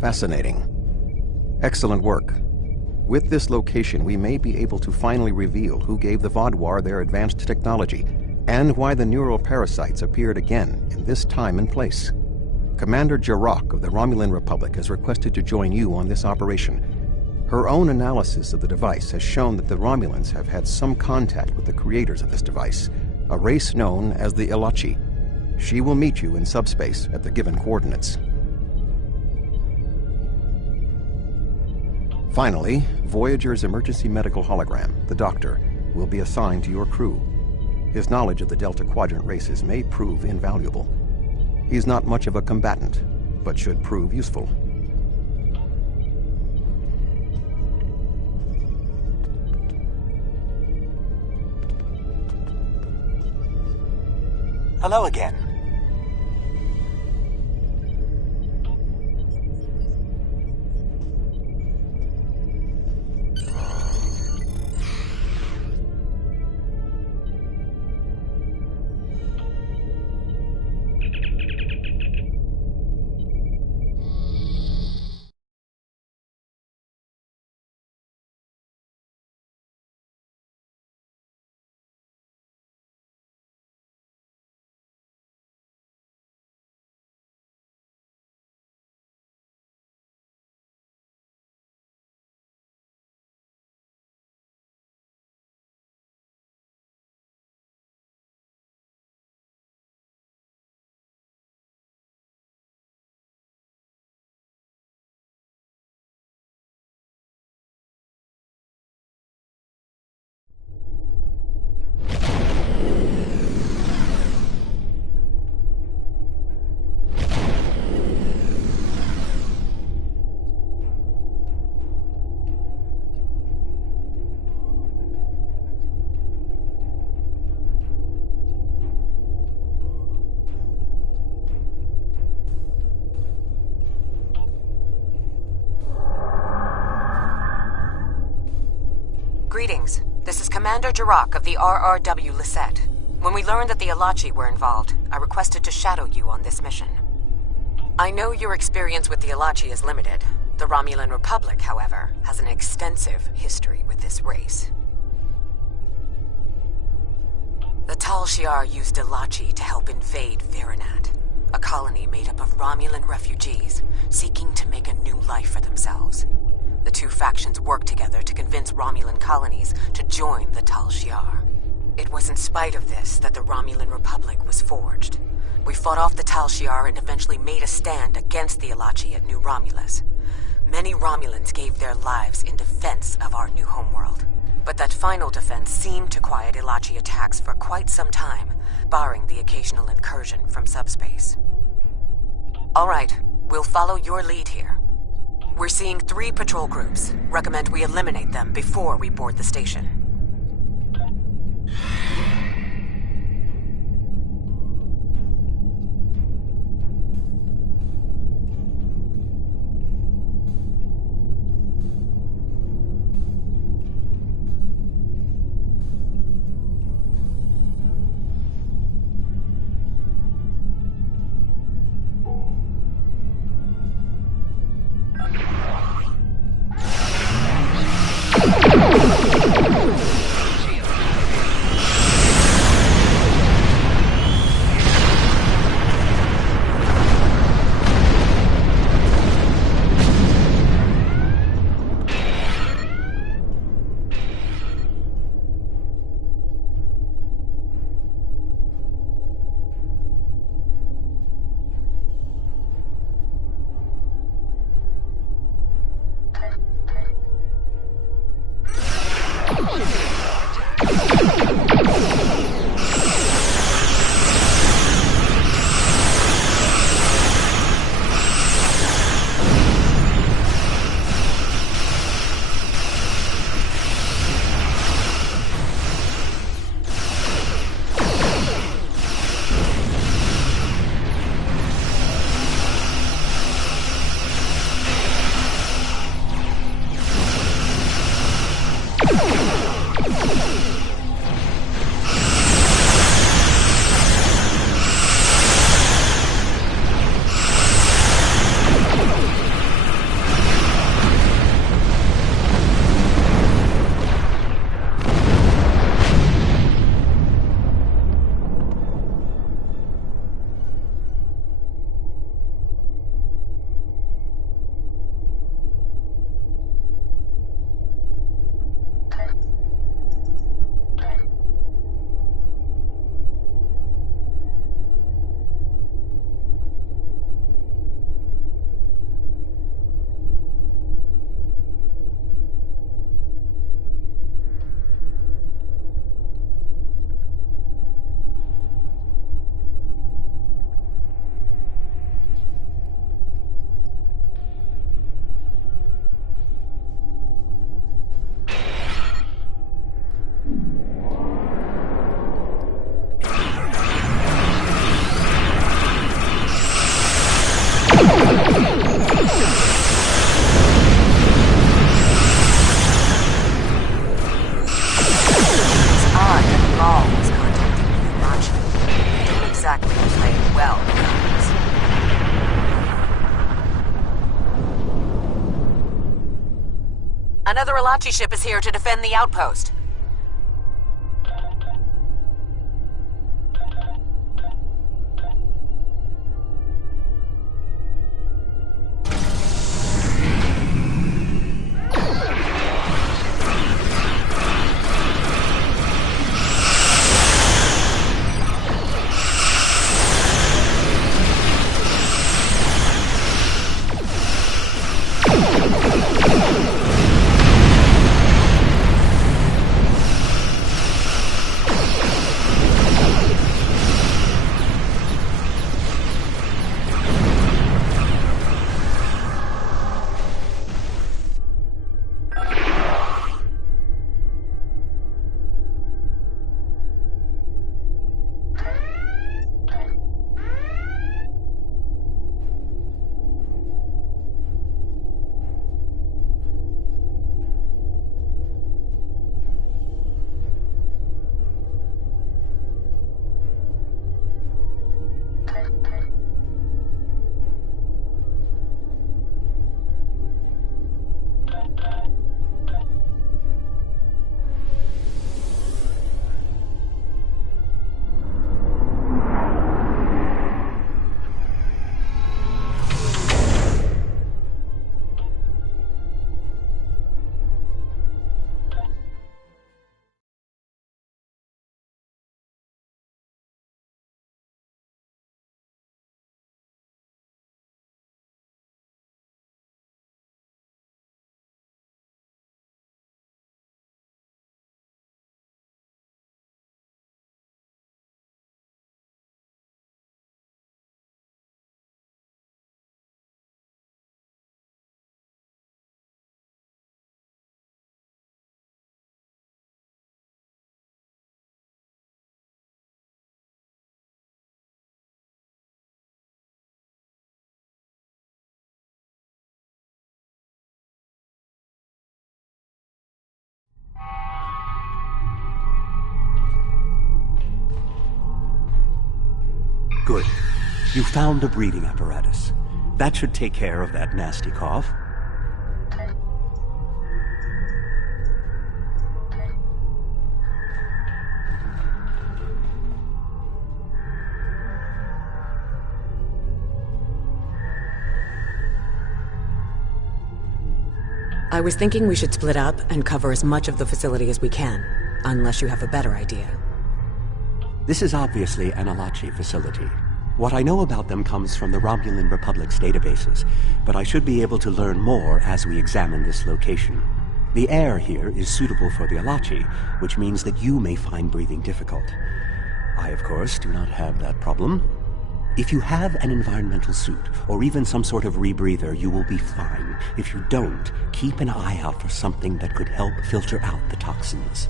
Fascinating. Excellent work. With this location, we may be able to finally reveal who gave the Vaadwaur their advanced technology, and why the neural parasites appeared again in this time and place. Commander Jarok of the Romulan Republic has requested to join you on this operation. Her own analysis of the device has shown that the Romulans have had some contact with the creators of this device, a race known as the Ilachi. She will meet you in subspace at the given coordinates. Finally, Voyager's emergency medical hologram, the Doctor, will be assigned to your crew. His knowledge of the Delta Quadrant races may prove invaluable. He's not much of a combatant, but should prove useful. Hello again. Greetings. This is Commander Jirok of the RRW Lisette. When we learned that the Alachi were involved, I requested to shadow you on this mission. I know your experience with the Alachi is limited. The Romulan Republic, however, has an extensive history with this race. The Tal Shiar used Alachi to help invade Veronat, a colony made up of Romulan refugees seeking to make a new life for themselves. The two factions worked together to convince Romulan colonies to join the Tal Shiar. It was in spite of this that the Romulan Republic was forged. We fought off the Tal Shiar and eventually made a stand against the Alachi at New Romulus. Many Romulans gave their lives in defense of our new homeworld. But that final defense seemed to quiet Alachi attacks for quite some time, barring the occasional incursion from subspace. All right, we'll follow your lead here. We're seeing 3 patrol groups. Recommend we eliminate them before we board the station. Another Alachi ship is here to defend the outpost. Good. You found a breathing apparatus. That should take care of that nasty cough. I was thinking we should split up and cover as much of the facility as we can, unless you have a better idea. This is obviously an Alachi facility. What I know about them comes from the Romulan Republic's databases, but I should be able to learn more as we examine this location. The air here is suitable for the Alachi, which means that you may find breathing difficult. I, of course, do not have that problem. If you have an environmental suit, or even some sort of rebreather, you will be fine. If you don't, keep an eye out for something that could help filter out the toxins.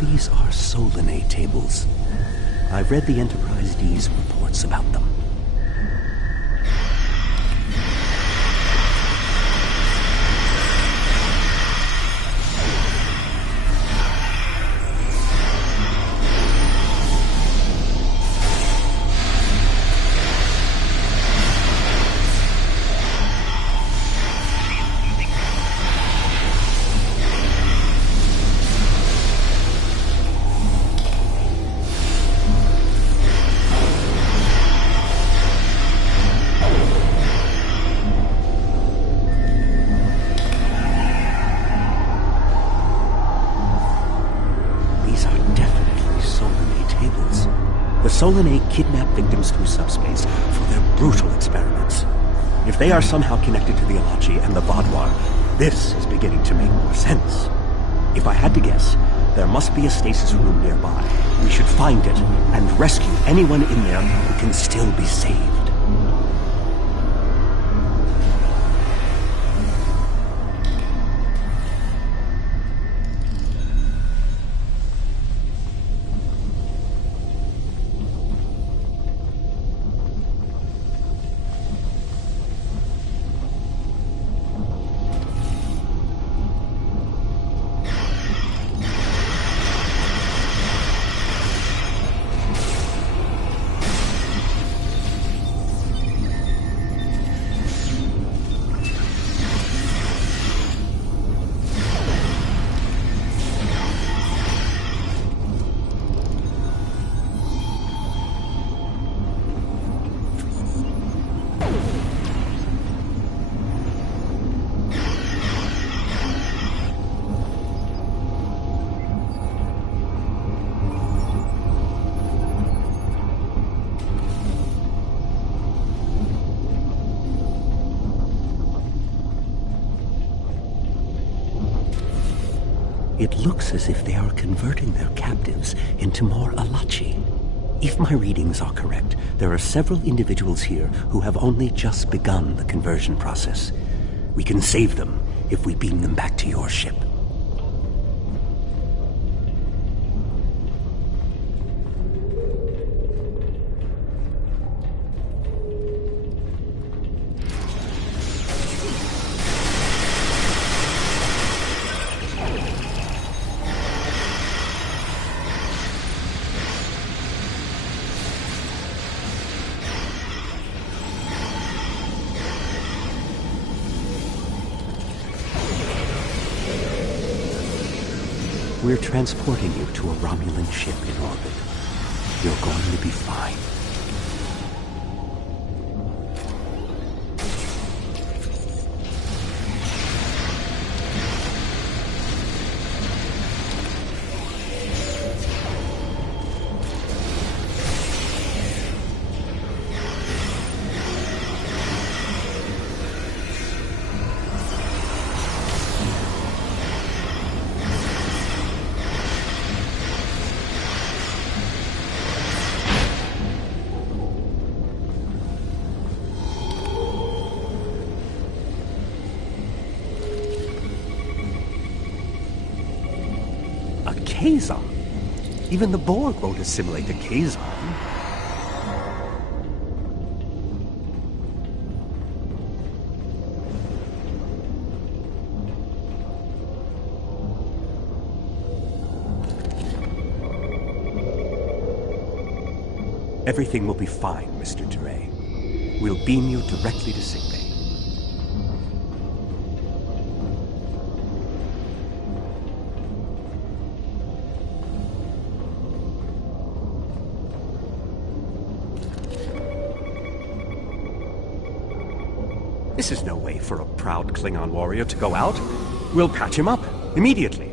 These are Solinate tables. I've read the Enterprise D's reports about them. Solinate kidnap victims through subspace for their brutal experiments. If they are somehow connected to the Alachi and the Vaadwaur, this is beginning to make more sense. If I had to guess, there must be a stasis room nearby. We should find it and rescue anyone in there who can still be saved. It looks as if they are converting their captives into more Alachi. If my readings are correct, there are several individuals here who have only just begun the conversion process. We can save them if we beam them back to your ship. We're transporting you to a Romulan ship in orbit. You're going to be fine. Kazon. Even the Borg won't assimilate to Kazon. Everything will be fine, Mr. Duray. We'll beam you directly to sickbay. This is no way for a proud Klingon warrior to go out. We'll patch him up immediately.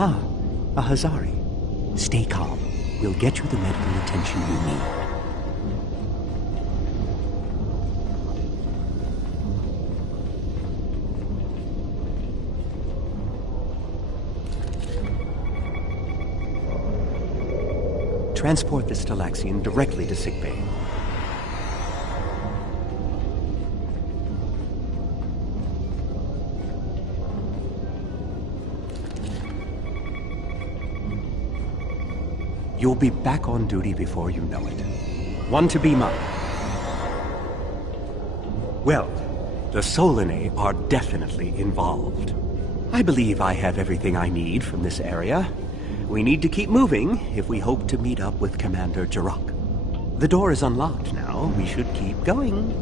Ah, a Hazari. Stay calm. We'll get you the medical attention you need. Transport this Talaxian directly to sickbay. You'll be back on duty before you know it. One to beam up. Well, the Solanae are definitely involved. I believe I have everything I need from this area. We need to keep moving if we hope to meet up with Commander Jarok. The door is unlocked now. We should keep going.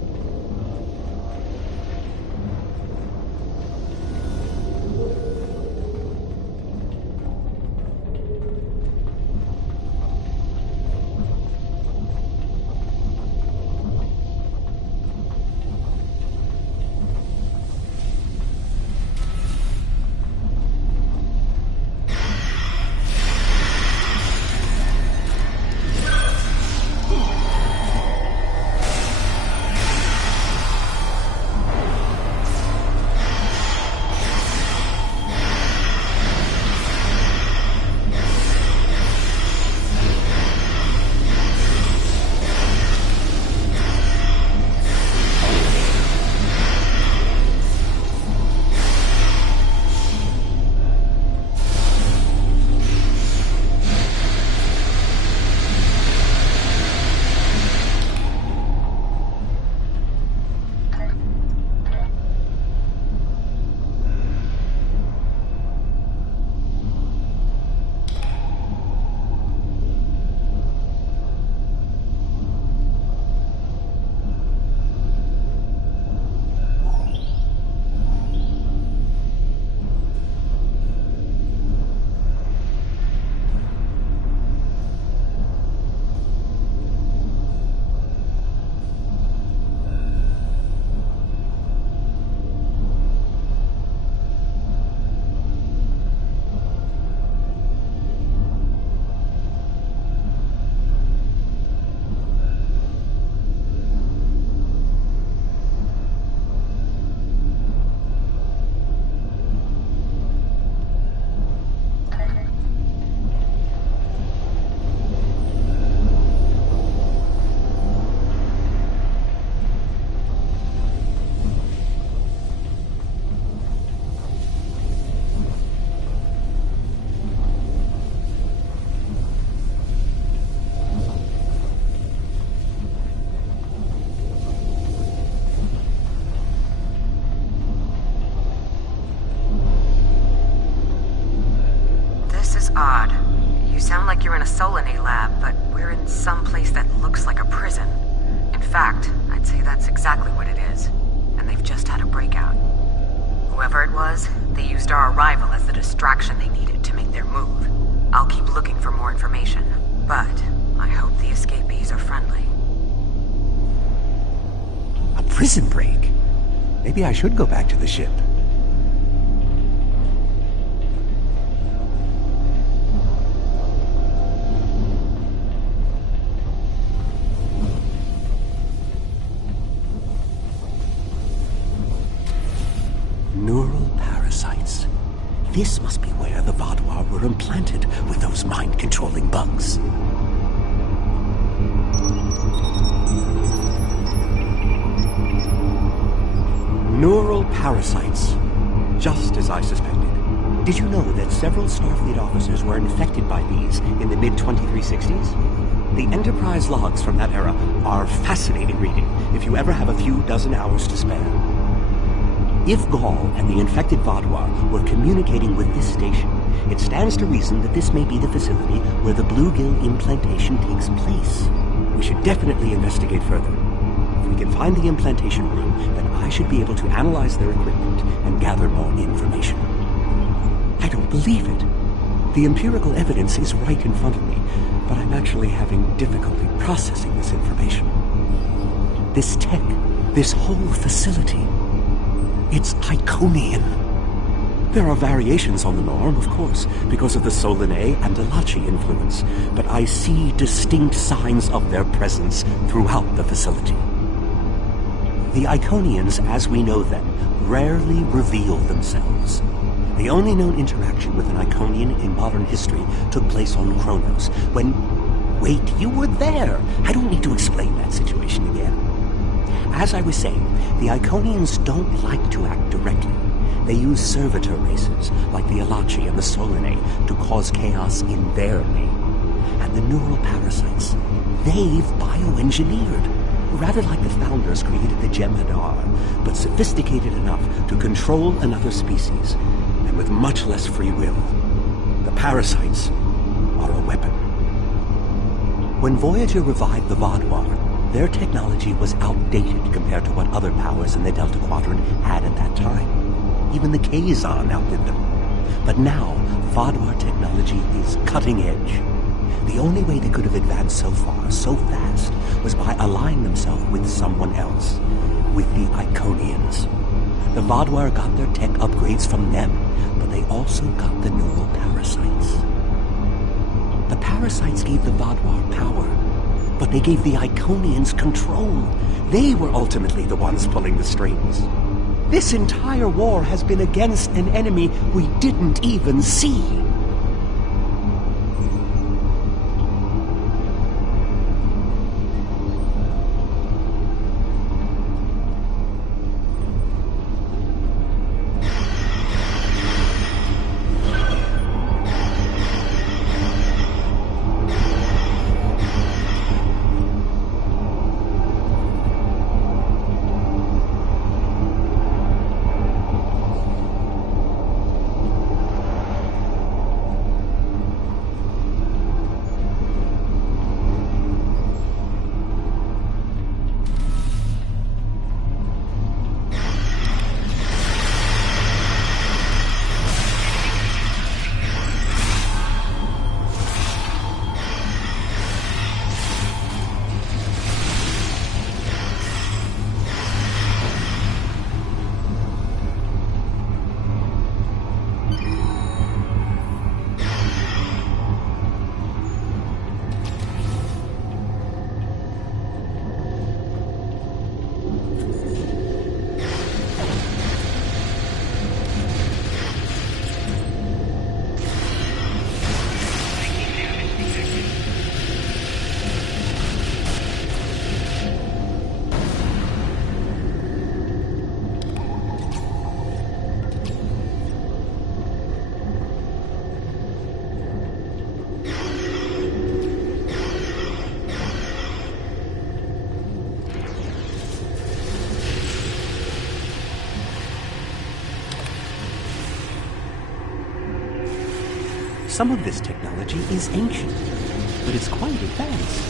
Odd. You sound like you're in a Solanae lab, but we're in some place that looks like a prison. In fact, I'd say that's exactly what it is. And they've just had a breakout. Whoever it was, they used our arrival as the distraction they needed to make their move. I'll keep looking for more information, but I hope the escapees are friendly. A prison break? Maybe I should go back to the ship. Neural parasites. This must be where the Vaadwaur were implanted with those mind-controlling bugs. Neural parasites. Just as I suspected. Did you know that several Starfleet officers were infected by these in the mid-2360s? The Enterprise logs from that era are fascinating reading if you ever have a few dozen hours to spare. If Gaul and the infected Vaadwaur were communicating with this station, it stands to reason that this may be the facility where the bluegill implantation takes place. We should definitely investigate further. If we can find the implantation room, then I should be able to analyze their equipment and gather more information. I don't believe it. The empirical evidence is right in front of me, but I'm actually having difficulty processing this information. This tech, this whole facility, it's iconian. There are variations on the norm, of course, because of the Solanae and Delachi influence, but I see distinct signs of their presence throughout the facility. The Iconians, as we know them, rarely reveal themselves. The only known interaction with an Iconian in modern history took place on Kronos, when... Wait, you were there! I don't need to explain that situation again. As I was saying, the Iconians don't like to act directly. They use servitor races, like the Alachi and the Solanae, to cause chaos in their name. And the neural parasites, they've bioengineered. Rather like the founders created the Jem'Hadar, but sophisticated enough to control another species, and with much less free will. The parasites are a weapon. When Voyager revived the Vaadwaur, their technology was outdated compared to what other powers in the Delta Quadrant had at that time. Even the Kazon outdid them. But now, Vaadwaur technology is cutting edge. The only way they could have advanced so far, so fast, was by allying themselves with someone else. With the Iconians. The Vaadwaur got their tech upgrades from them, but they also got the neural parasites. The parasites gave the Vaadwaur power, but they gave the Iconians control. They were ultimately the ones pulling the strings. This entire war has been against an enemy we didn't even see. Some of this technology is ancient, but it's quite advanced.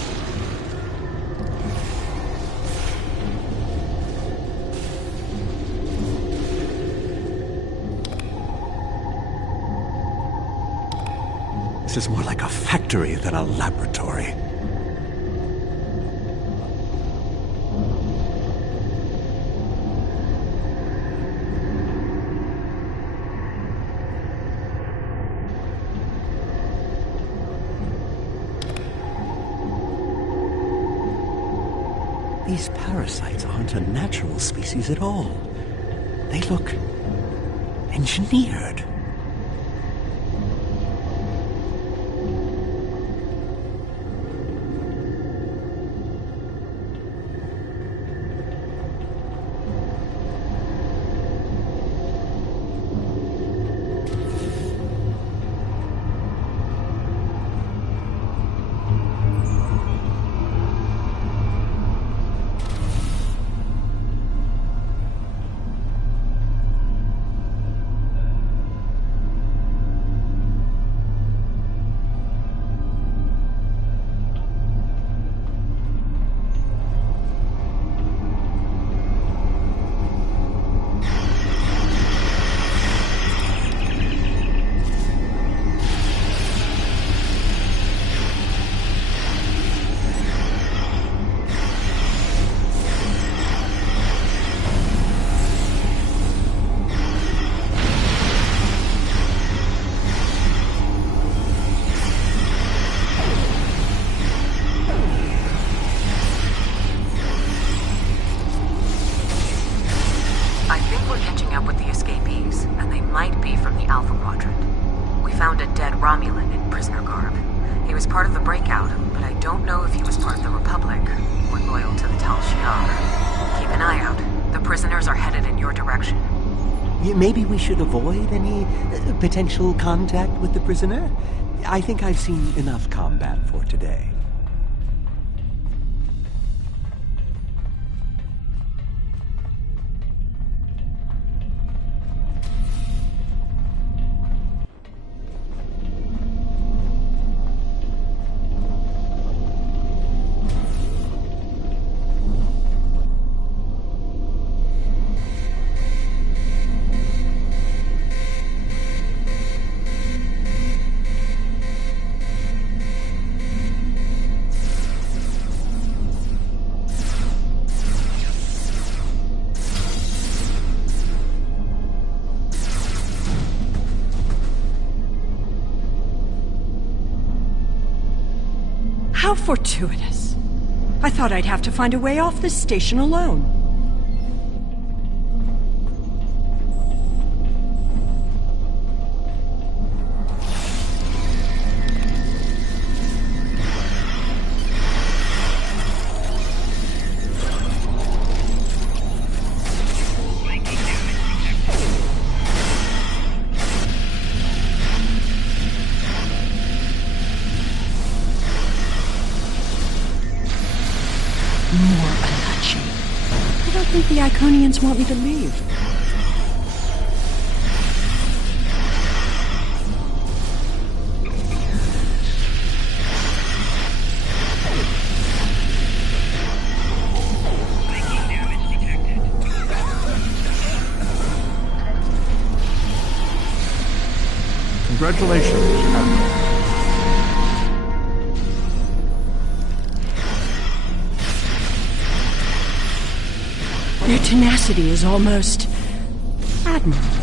This is more like a factory than a laboratory. These parasites aren't a natural species at all. They look engineered. was part of the breakout, but I don't know if he was part of the Republic or loyal to the Tal Shiar. Keep an eye out. The prisoners are headed in your direction. Maybe we should avoid any potential contact with the prisoner? I think I've seen enough combat for today. How fortuitous. I thought I'd have to find a way off this station alone. The Iconians want me to leave. Congratulations, Admiral. Their tenacity is almost admirable.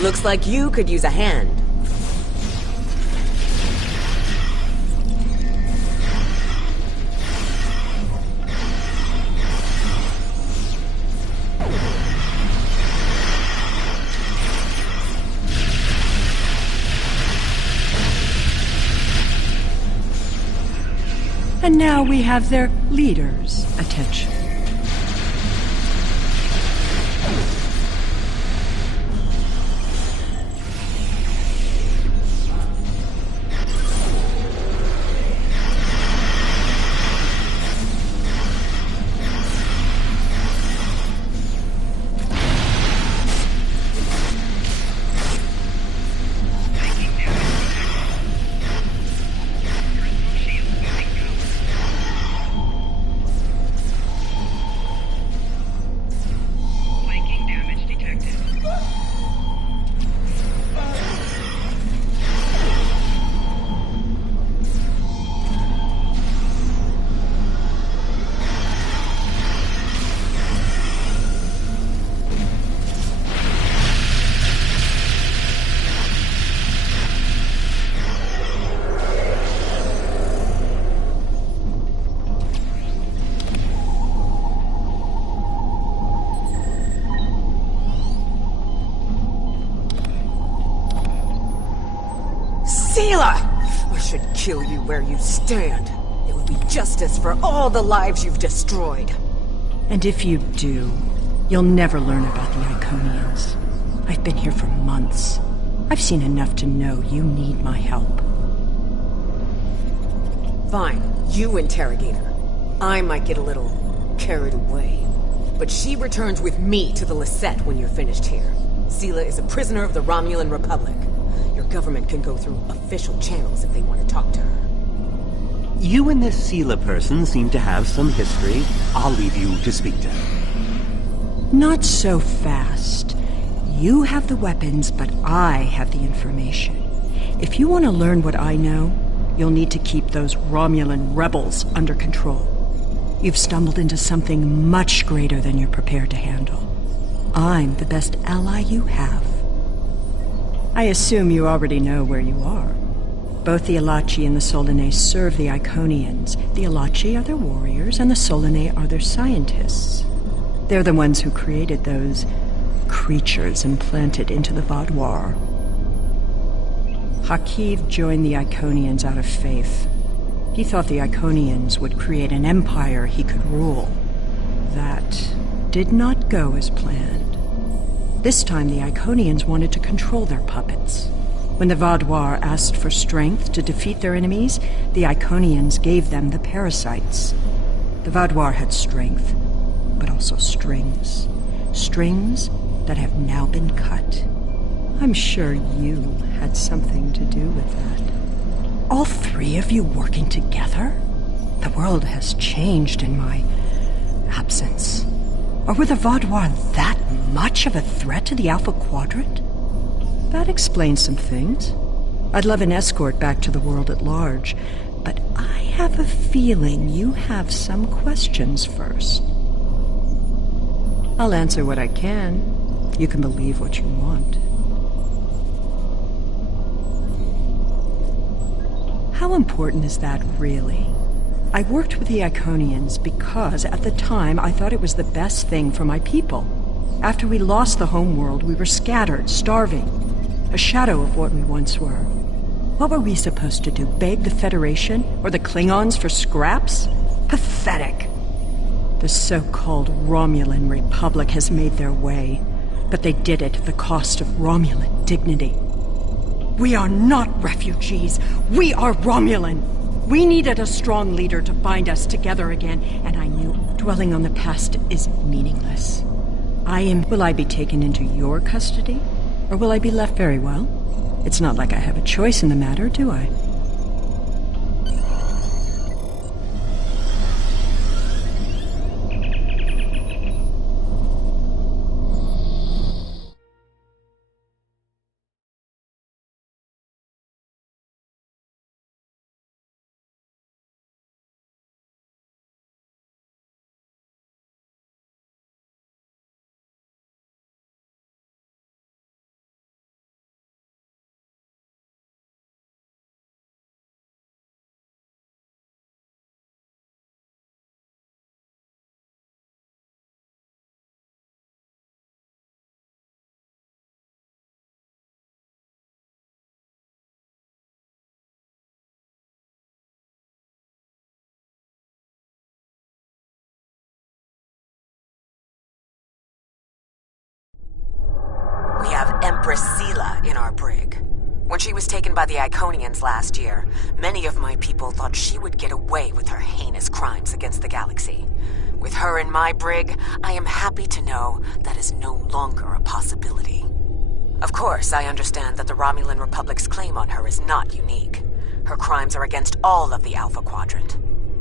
Looks like you could use a hand. And now we have their leader's attention. I should kill you where you stand. It would be justice for all the lives you've destroyed. And if you do, you'll never learn about the Iconians. I've been here for months. I've seen enough to know you need my help. Fine, you interrogate her. I might get a little carried away. But she returns with me to the Lisette when you're finished here. Sela is a prisoner of the Romulan Republic. Your government can go through official channels if they want to talk to her. You and this Sela person seem to have some history. I'll leave you to speak to her. Not so fast. You have the weapons, but I have the information. If you want to learn what I know, you'll need to keep those Romulan rebels under control. You've stumbled into something much greater than you're prepared to handle. I'm the best ally you have. I assume you already know where you are. Both the Alachi and the Solanae serve the Iconians. The Alachi are their warriors, and the Solanae are their scientists. They're the ones who created those creatures implanted into the Vaadwaur. Hakiv joined the Iconians out of faith. He thought the Iconians would create an empire he could rule. That did not go as planned. This time the Iconians wanted to control their puppets. When the Vaadwaur asked for strength to defeat their enemies, the Iconians gave them the parasites. The Vaadwaur had strength, but also strings. Strings that have now been cut. I'm sure you had something to do with that. All three of you working together? The world has changed in my absence. Or were the Vaadwaur that much of a threat to the Alpha Quadrant? That explains some things. I'd love an escort back to the world at large, but I have a feeling you have some questions first. I'll answer what I can. You can believe what you want. How important is that, really? I worked with the Iconians because, at the time, I thought it was the best thing for my people. After we lost the homeworld, we were scattered, starving. A shadow of what we once were. What were we supposed to do, beg the Federation or the Klingons for scraps? Pathetic. The so-called Romulan Republic has made their way, but they did it at the cost of Romulan dignity. We are not refugees. We are Romulan. We needed a strong leader to bind us together again, and I knew dwelling on the past is meaningless. Will I be taken into your custody? Or will I be left very well? It's not like I have a choice in the matter, do I? We have Empress Sela in our brig. When she was taken by the Iconians last year, many of my people thought she would get away with her heinous crimes against the galaxy. With her in my brig, I am happy to know that is no longer a possibility. Of course, I understand that the Romulan Republic's claim on her is not unique. Her crimes are against all of the Alpha Quadrant.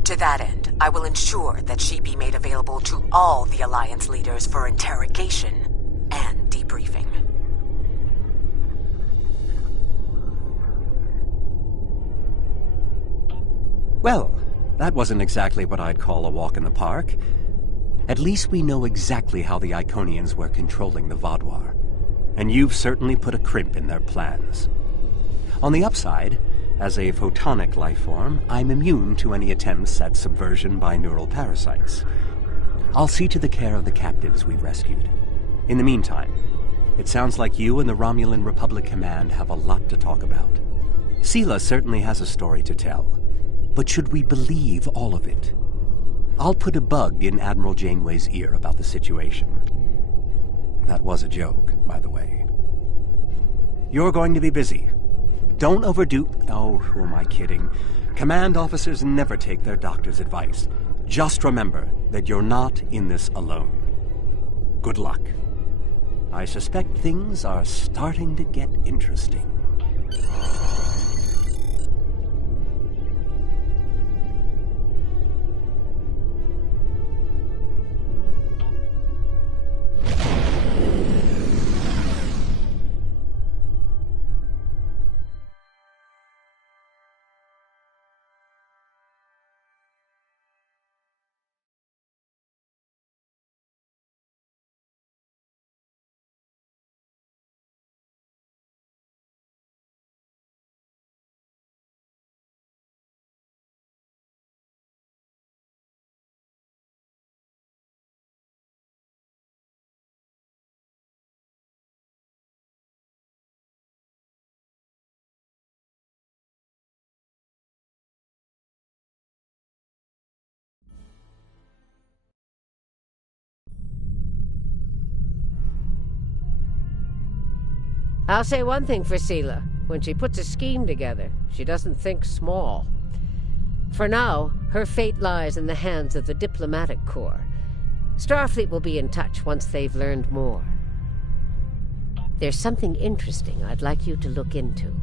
To that end, I will ensure that she be made available to all the Alliance leaders for interrogation and debriefing. Well, that wasn't exactly what I'd call a walk in the park. At least we know exactly how the Iconians were controlling the Vaadwaur, and you've certainly put a crimp in their plans. On the upside, as a photonic life form, I'm immune to any attempts at subversion by neural parasites. I'll see to the care of the captives we rescued. In the meantime, it sounds like you and the Romulan Republic Command have a lot to talk about. Sela certainly has a story to tell. But should we believe all of it? I'll put a bug in Admiral Janeway's ear about the situation. That was a joke, by the way. You're going to be busy. Don't overdo... Oh, who am I kidding? Command officers never take their doctor's advice. Just remember that you're not in this alone. Good luck. I suspect things are starting to get interesting. I'll say one thing for Sela. When she puts a scheme together, she doesn't think small. For now, her fate lies in the hands of the diplomatic corps. Starfleet will be in touch once they've learned more. There's something interesting I'd like you to look into.